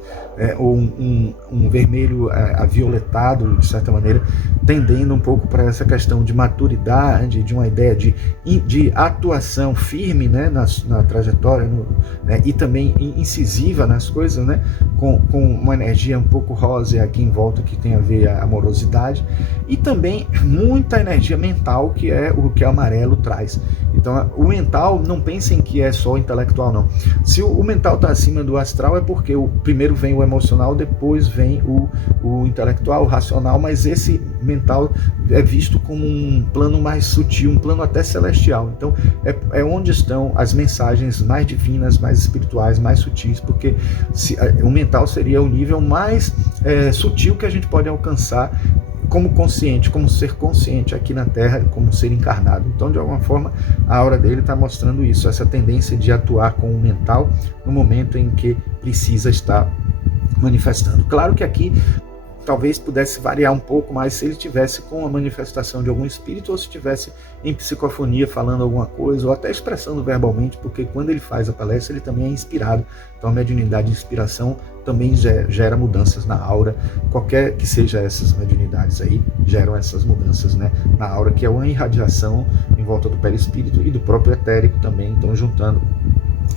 ou um vermelho avioletado, de certa maneira, tendendo um pouco para essa questão de maturidade, de uma ideia de atuação firme, né, na trajetória, e também incisiva nas coisas, né, com uma energia um pouco rosa aqui em volta, que tem a ver a amorosidade, e também muita energia mental, que é o que o amarelo traz. Então, o mental, não pensem que é só intelectual, não. Se o mental está acima do astral, é porque primeiro vem o emocional, depois vem o intelectual, o racional, mas esse mental é visto como um plano mais sutil, um plano até celestial. Então, é onde estão as mensagens mais divinas, mais espirituais, mais sutis, porque o mental seria o nível mais sutil que a gente pode alcançar como consciente, como ser consciente aqui na Terra, como ser encarnado. Então, de alguma forma, a aura dele está mostrando isso, essa tendência de atuar com o mental no momento em que precisa estar manifestando. Claro que aqui talvez pudesse variar um pouco mais se ele tivesse com a manifestação de algum espírito, ou se tivesse em psicofonia falando alguma coisa, ou até expressando verbalmente, porque quando ele faz a palestra ele também é inspirado. Então a mediunidade de inspiração também gera mudanças na aura, qualquer que seja essas mediunidades aí, geram essas mudanças, né, na aura, que é uma irradiação em volta do perispírito e do próprio etérico também. Então, juntando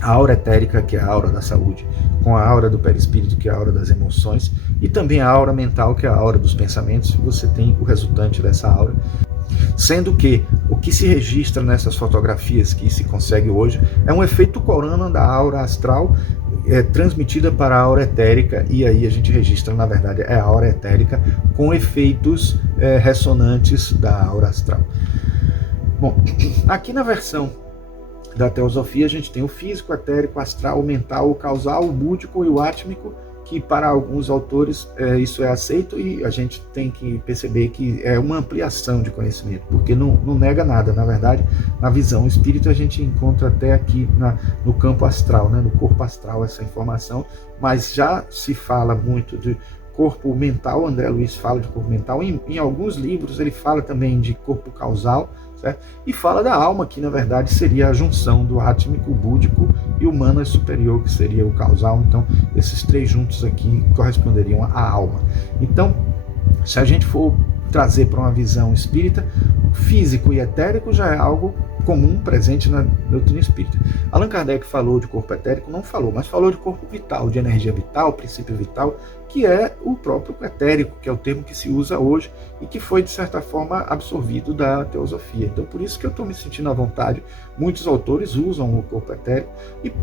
a aura etérica, que é a aura da saúde, com a aura do perispírito, que é a aura das emoções, e também a aura mental, que é a aura dos pensamentos, você tem o resultante dessa aura. Sendo que o que se registra nessas fotografias que se consegue hoje é um efeito corona da aura astral, transmitida para a aura etérica, e aí a gente registra, na verdade, a aura etérica com efeitos ressonantes da aura astral. Bom, aqui na versão da teosofia a gente tem o físico, o etérico, o astral, o mental, o causal, o búdico e o átmico, que para alguns autores isso é aceito, e a gente tem que perceber que é uma ampliação de conhecimento, porque não nega nada. Na verdade, na visão espírita a gente encontra até aqui no campo astral, né, no corpo astral, essa informação, mas já se fala muito de corpo mental. André Luiz fala de corpo mental, em alguns livros ele fala também de corpo causal, certo? E fala da alma, que na verdade seria a junção do átmico, o búdico, e o manas superior, que seria o causal. Então esses três juntos aqui corresponderiam à alma. Então, se a gente for trazer para uma visão espírita, físico e etérico já é algo comum, presente na doutrina espírita. Allan Kardec falou de corpo etérico, não falou, mas falou de corpo vital, de energia vital, princípio vital, que é o próprio etérico, que é o termo que se usa hoje e que foi, de certa forma, absorvido da teosofia. Então, por isso que eu estou me sentindo à vontade. Muitos autores usam o corpo etérico,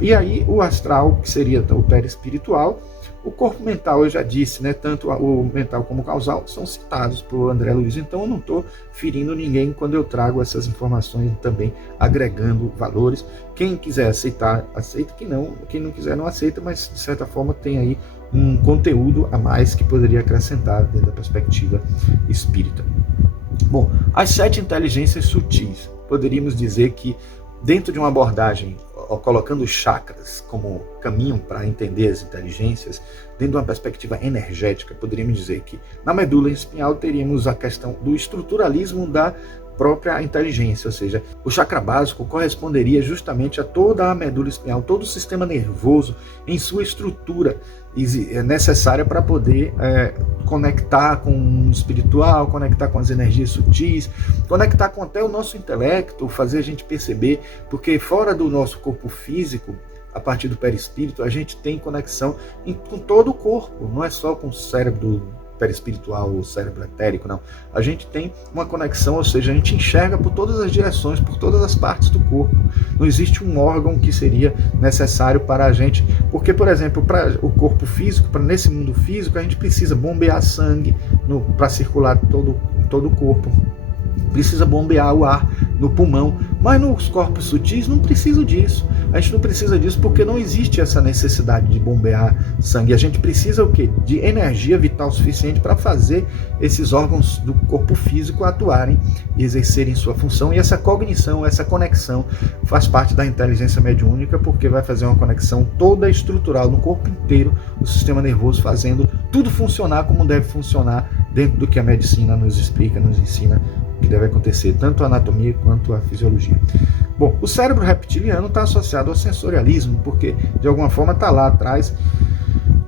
e aí o astral, que seria o perispiritual. O corpo mental, eu já disse, né, tanto o mental como o causal são citados por André Luiz, então eu não estou ferindo ninguém quando eu trago essas informações, também agregando valores. Quem quiser aceitar, aceita, quem não quiser não aceita, mas de certa forma tem aí um conteúdo a mais que poderia acrescentar dentro da perspectiva espírita. Bom, as 7 inteligências sutis, poderíamos dizer que dentro de uma abordagem colocando os chakras como caminho para entender as inteligências, dentro de uma perspectiva energética, poderíamos dizer que na medula espinhal teríamos a questão do estruturalismo da própria inteligência, ou seja, o chakra básico corresponderia justamente a toda a medula espinhal, todo o sistema nervoso em sua estrutura necessária para poder conectar com o espiritual, conectar com as energias sutis, conectar com até o nosso intelecto, fazer a gente perceber, porque fora do nosso corpo físico, a partir do perispírito, a gente tem conexão com todo o corpo, não é só com o cérebro perispiritual ou cérebro etérico, não. A gente tem uma conexão, ou seja, a gente enxerga por todas as direções, por todas as partes do corpo. Não existe um órgão que seria necessário para a gente, porque, por exemplo, para o corpo físico, para nesse mundo físico, a gente precisa bombear sangue para circular todo o corpo. Precisa bombear o ar no pulmão, mas nos corpos sutis não precisa disso. A gente não precisa disso porque não existe essa necessidade de bombear sangue. A gente precisa o quê? De energia vital suficiente para fazer esses órgãos do corpo físico atuarem e exercerem sua função. E essa cognição, essa conexão faz parte da inteligência mediúnica, porque vai fazer uma conexão toda estrutural no corpo inteiro, o sistema nervoso fazendo tudo funcionar como deve funcionar dentro do que a medicina nos explica, nos ensina que deve acontecer, tanto a anatomia quanto a fisiologia. Bom, o cérebro reptiliano está associado ao sensorialismo, porque de alguma forma está lá atrás.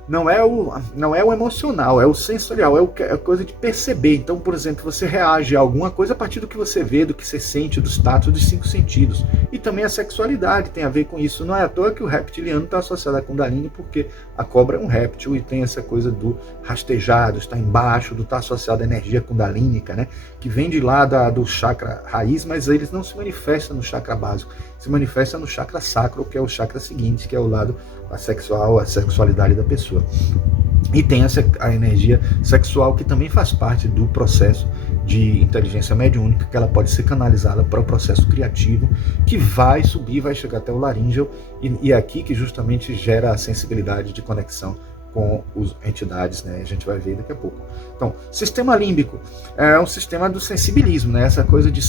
Não é o emocional, é o sensorial, é a coisa de perceber. Então, por exemplo, você reage a alguma coisa a partir do que você vê, do que você sente, dos tatos, dos 5 sentidos. E também a sexualidade tem a ver com isso. Não é à toa que o reptiliano está associado à Kundalini, porque a cobra é um réptil e tem essa coisa do rastejado, está embaixo, do estar associado à energia kundalínica, né? Que vem de lá do chakra raiz, mas eles não se manifestam no chakra básico, se manifesta no chakra sacro, que é o chakra seguinte, que é o lado sexual, a sexualidade da pessoa. E tem a energia sexual, que também faz parte do processo de inteligência mediúnica, que ela pode ser canalizada para o processo criativo, que vai subir, vai chegar até o laríngeo, e é aqui que justamente gera a sensibilidade de conexão com as entidades, né? A gente vai ver daqui a pouco. Então, sistema límbico é um sistema do sensibilismo, né? Essa coisa de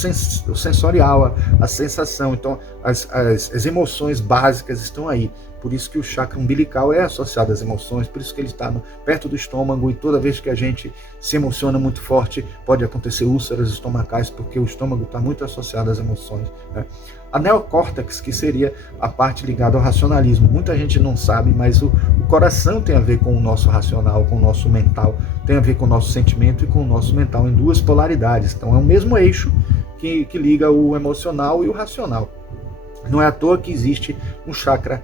o sensorial, a sensação. Então, as emoções básicas estão aí. Por isso que o chakra umbilical é associado às emoções, por isso que ele está perto do estômago, e toda vez que a gente se emociona muito forte, pode acontecer úlceras estomacais, porque o estômago está muito associado às emoções, né? A neocórtex, que seria a parte ligada ao racionalismo. Muita gente não sabe, mas o coração tem a ver com o nosso racional, com o nosso mental, tem a ver com o nosso sentimento e com o nosso mental, em duas polaridades. Então é o mesmo eixo que liga o emocional e o racional. Não é à toa que existe um chakra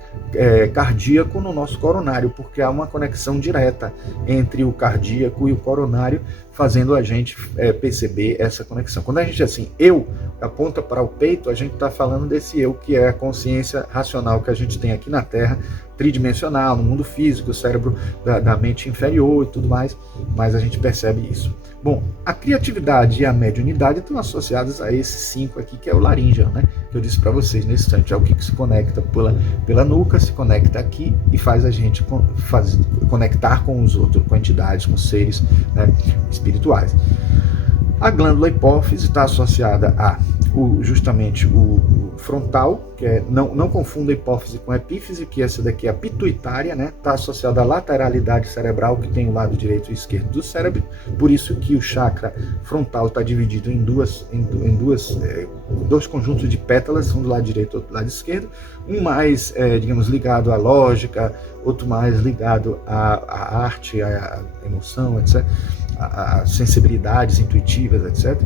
cardíaco no nosso coronário, porque há uma conexão direta entre o cardíaco e o coronário, fazendo a gente perceber essa conexão. Quando a gente assim, eu, aponta para o peito, a gente está falando desse eu, que é a consciência racional que a gente tem aqui na Terra, tridimensional, no mundo físico, o cérebro da mente inferior e tudo mais, mas a gente percebe isso. Bom, a criatividade e a mediunidade estão associadas a esses 5 aqui, que é o laríngeo, né? Que eu disse para vocês nesse instante, é o que se conecta pela nuca, se conecta aqui e faz a gente conectar com os outros, com entidades, com seres, né, espirituais. A glândula hipófise está associada a justamente o frontal, que é, não confunda a hipófise com a epífise, que essa daqui é a pituitária, né? Está associada à lateralidade cerebral, que tem o lado direito e esquerdo do cérebro, por isso que o chakra frontal está dividido em dois conjuntos de pétalas, um do lado direito e outro do lado esquerdo, um mais, digamos, ligado à lógica, outro mais ligado à arte, à emoção, etc., a sensibilidades intuitivas, etc.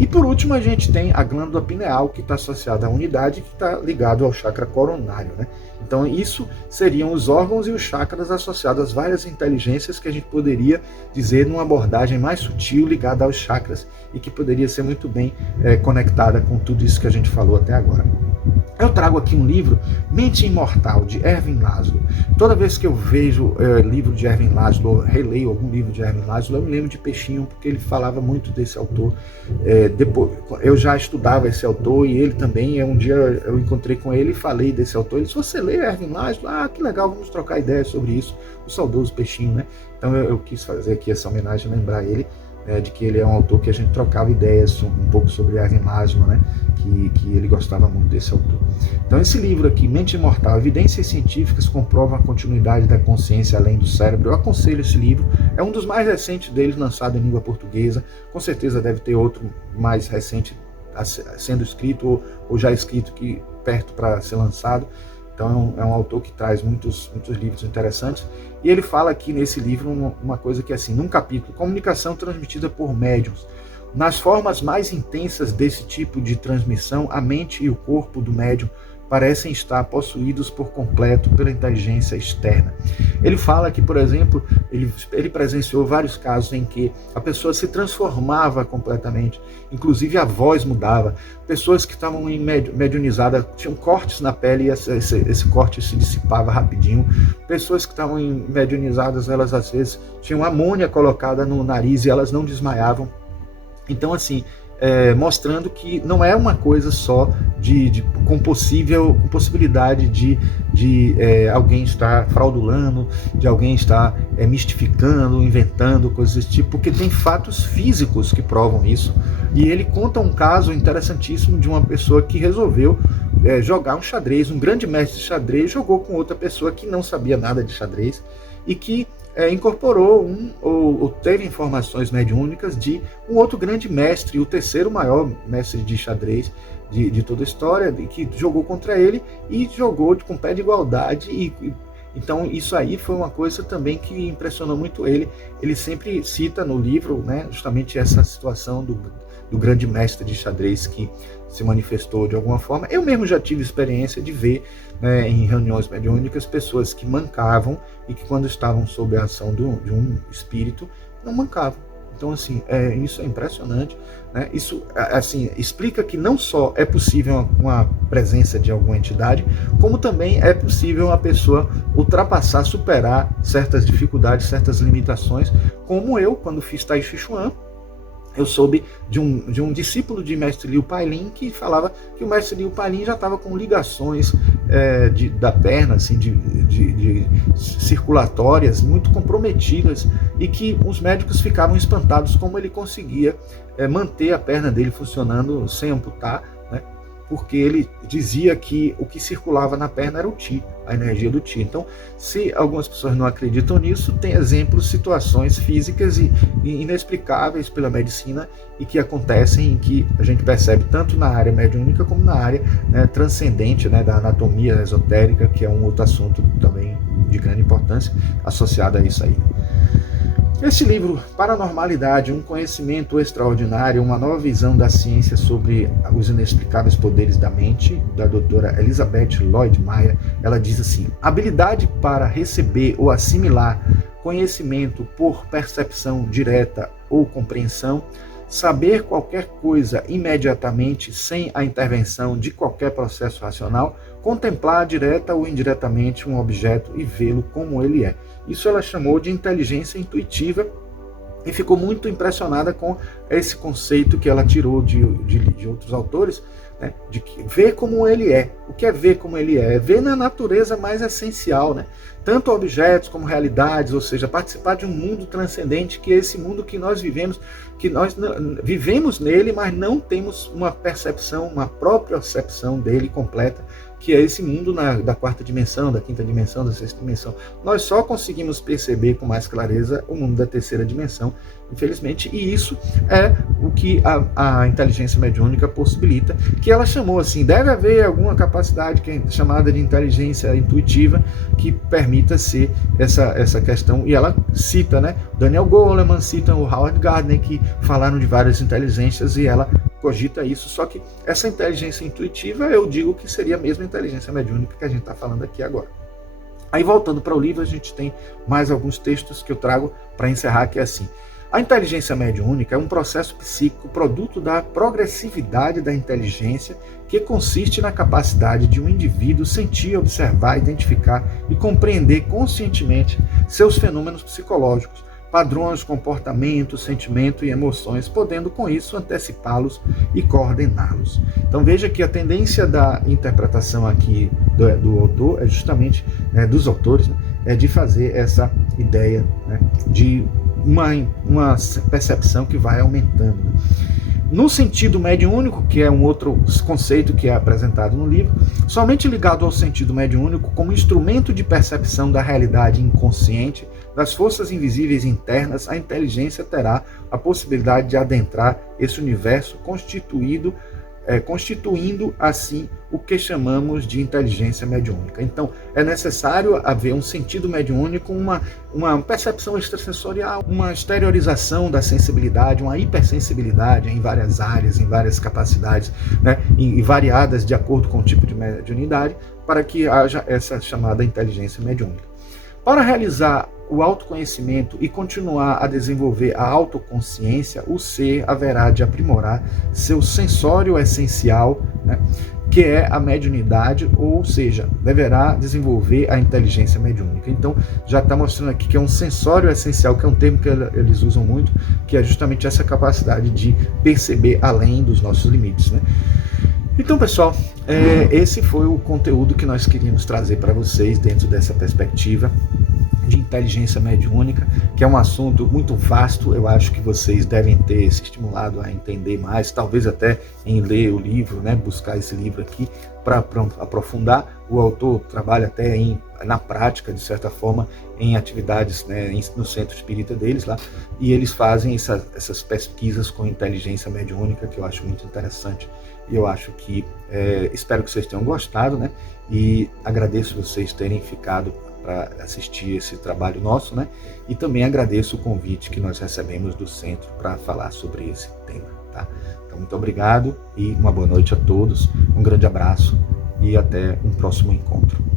E por último a gente tem a glândula pineal, que está associada à unidade, que está ligado ao chakra coronário, né? Então isso seriam os órgãos e os chakras associados às várias inteligências que a gente poderia dizer numa abordagem mais sutil ligada aos chakras e que poderia ser muito bem conectada com tudo isso que a gente falou até agora. Eu trago aqui um livro, Mente Imortal, de Erwin Laszlo. Toda vez que eu vejo livro de Erwin Laszlo, releio algum livro de Erwin Laszlo, eu me lembro de Peixinho, porque ele falava muito desse autor. Depois, eu já estudava esse autor e ele também, um dia eu encontrei com ele e falei desse autor. Ele disse, você lê Erwin Laszlo? Ah, que legal, vamos trocar ideias sobre isso. O saudoso Peixinho, né? Então eu quis fazer aqui essa homenagem, lembrar ele, de que ele é um autor que a gente trocava ideias um pouco sobre Erwin Laszlo, né? Que ele gostava muito desse autor. Então esse livro aqui, Mente Imortal, Evidências Científicas Comprovam a Continuidade da Consciência Além do Cérebro, eu aconselho esse livro, é um dos mais recentes deles, lançado em língua portuguesa, com certeza deve ter outro mais recente sendo escrito ou já escrito que perto para ser lançado. Então é um autor que traz muitos livros interessantes. E ele fala aqui nesse livro uma coisa que é assim, num capítulo, comunicação transmitida por médiuns. Nas formas mais intensas desse tipo de transmissão, a mente e o corpo do médium parecem estar possuídos por completo pela inteligência externa. Ele fala que, por exemplo, ele presenciou vários casos em que a pessoa se transformava completamente, inclusive a voz mudava. Pessoas que estavam mediunizadas tinham cortes na pele e esse corte se dissipava rapidinho. Pessoas que estavam mediunizadas, elas às vezes tinham amônia colocada no nariz e elas não desmaiavam. Então, assim, mostrando que não é uma coisa só com possibilidade de alguém estar fraudulando, de alguém estar mistificando, inventando, coisas desse tipo, porque tem fatos físicos que provam isso. E ele conta um caso interessantíssimo de uma pessoa que resolveu jogar um xadrez, um grande mestre de xadrez jogou com outra pessoa que não sabia nada de xadrez e que incorporou ou teve informações mediúnicas de um outro grande mestre, o terceiro maior mestre de xadrez de toda a história, que jogou contra ele e jogou com pé de igualdade. Então isso aí foi uma coisa também que impressionou muito ele. Ele sempre cita no livro, né, justamente essa situação do grande mestre de xadrez que se manifestou de alguma forma. Eu mesmo já tive experiência de ver, né, em reuniões mediúnicas, pessoas que mancavam e que quando estavam sob a ação de um espírito, não mancavam. Então, assim, isso é impressionante, né? Isso, assim, explica que não só é possível uma presença de alguma entidade, como também é possível a pessoa ultrapassar, superar certas dificuldades, certas limitações, como eu, quando fiz Tai Chi Chuan, eu soube de um discípulo de mestre Liu Pailin que falava que o mestre Liu Pailin já estava com ligações da perna, assim, de circulatórias muito comprometidas, e que os médicos ficavam espantados como ele conseguia manter a perna dele funcionando sem amputar, né? Porque ele dizia que o que circulava na perna era o Qi, a energia do Qi. Então, se algumas pessoas não acreditam nisso, tem exemplos, situações físicas e inexplicáveis pela medicina e que acontecem, e que a gente percebe tanto na área mediúnica como na área, né, transcendente, né, da anatomia esotérica, que é um outro assunto também de grande importância associado a isso aí. Esse livro, Paranormalidade, um conhecimento extraordinário, uma nova visão da ciência sobre os inexplicáveis poderes da mente, da doutora Elizabeth Lloyd Maia, ela diz assim: habilidade para receber ou assimilar conhecimento por percepção direta ou compreensão, saber qualquer coisa imediatamente sem a intervenção de qualquer processo racional, contemplar direta ou indiretamente um objeto e vê-lo como ele é. Isso ela chamou de inteligência intuitiva e ficou muito impressionada com esse conceito que ela tirou de outros autores, né, de ver como ele é. O que é ver como ele é? É ver na natureza mais essencial, né? Tanto objetos como realidades, ou seja, participar de um mundo transcendente, que é esse mundo que nós vivemos nele, mas não temos uma percepção, uma própria percepção dele completa, que é esse mundo da quarta dimensão, da quinta dimensão, da sexta dimensão. Nós só conseguimos perceber com mais clareza o mundo da terceira dimensão, infelizmente, e isso é o que a inteligência mediúnica possibilita, que ela chamou assim: deve haver alguma capacidade que é chamada de inteligência intuitiva que permita ser essa questão, e ela cita, né, Daniel Goleman, cita o Howard Gardner, que falaram de várias inteligências, e ela cogita isso. Só que essa inteligência intuitiva, eu digo que seria a mesma inteligência mediúnica que a gente está falando aqui agora. Aí, voltando para o livro, a gente tem mais alguns textos que eu trago para encerrar, que é assim: a inteligência mediúnica é um processo psíquico produto da progressividade da inteligência, que consiste na capacidade de um indivíduo sentir, observar, identificar e compreender conscientemente seus fenômenos psicológicos, padrões, comportamentos, sentimentos e emoções, podendo com isso antecipá-los e coordená-los. Então veja que a tendência da interpretação aqui do autor é justamente, dos autores, né, é de fazer essa ideia, né, de uma percepção que vai aumentando, né? No sentido mediúnico, que é um outro conceito que é apresentado no livro, somente ligado ao sentido mediúnico como instrumento de percepção da realidade inconsciente, das forças invisíveis internas, a inteligência terá a possibilidade de adentrar esse universo constituindo assim o que chamamos de inteligência mediúnica. Então, é necessário haver um sentido mediúnico, uma percepção extrasensorial, uma exteriorização da sensibilidade, uma hipersensibilidade em várias áreas, em várias capacidades, né, e variadas de acordo com o tipo de mediunidade, para que haja essa chamada inteligência mediúnica. Para realizar o autoconhecimento e continuar a desenvolver a autoconsciência, o ser haverá de aprimorar seu sensório essencial, né, que é a mediunidade, ou seja, deverá desenvolver a inteligência mediúnica. Então, já está mostrando aqui que é um sensório essencial, que é um termo que eles usam muito, que é justamente essa capacidade de perceber além dos nossos limites, né? Então, pessoal, esse foi o conteúdo que nós queríamos trazer para vocês dentro dessa perspectiva de inteligência mediúnica, que é um assunto muito vasto. Eu acho que vocês devem ter se estimulado a entender mais, talvez até em ler o livro, né, buscar esse livro aqui para aprofundar, o autor trabalha até na prática, de certa forma, em atividades, né, no centro espírita deles lá, e eles fazem essas pesquisas com inteligência mediúnica, que eu acho muito interessante, e eu acho que, espero que vocês tenham gostado, né, e agradeço vocês terem ficado para assistir esse trabalho nosso, né, e também agradeço o convite que nós recebemos do centro para falar sobre esse tema, tá? Então, muito obrigado e uma boa noite a todos, um grande abraço e até um próximo encontro.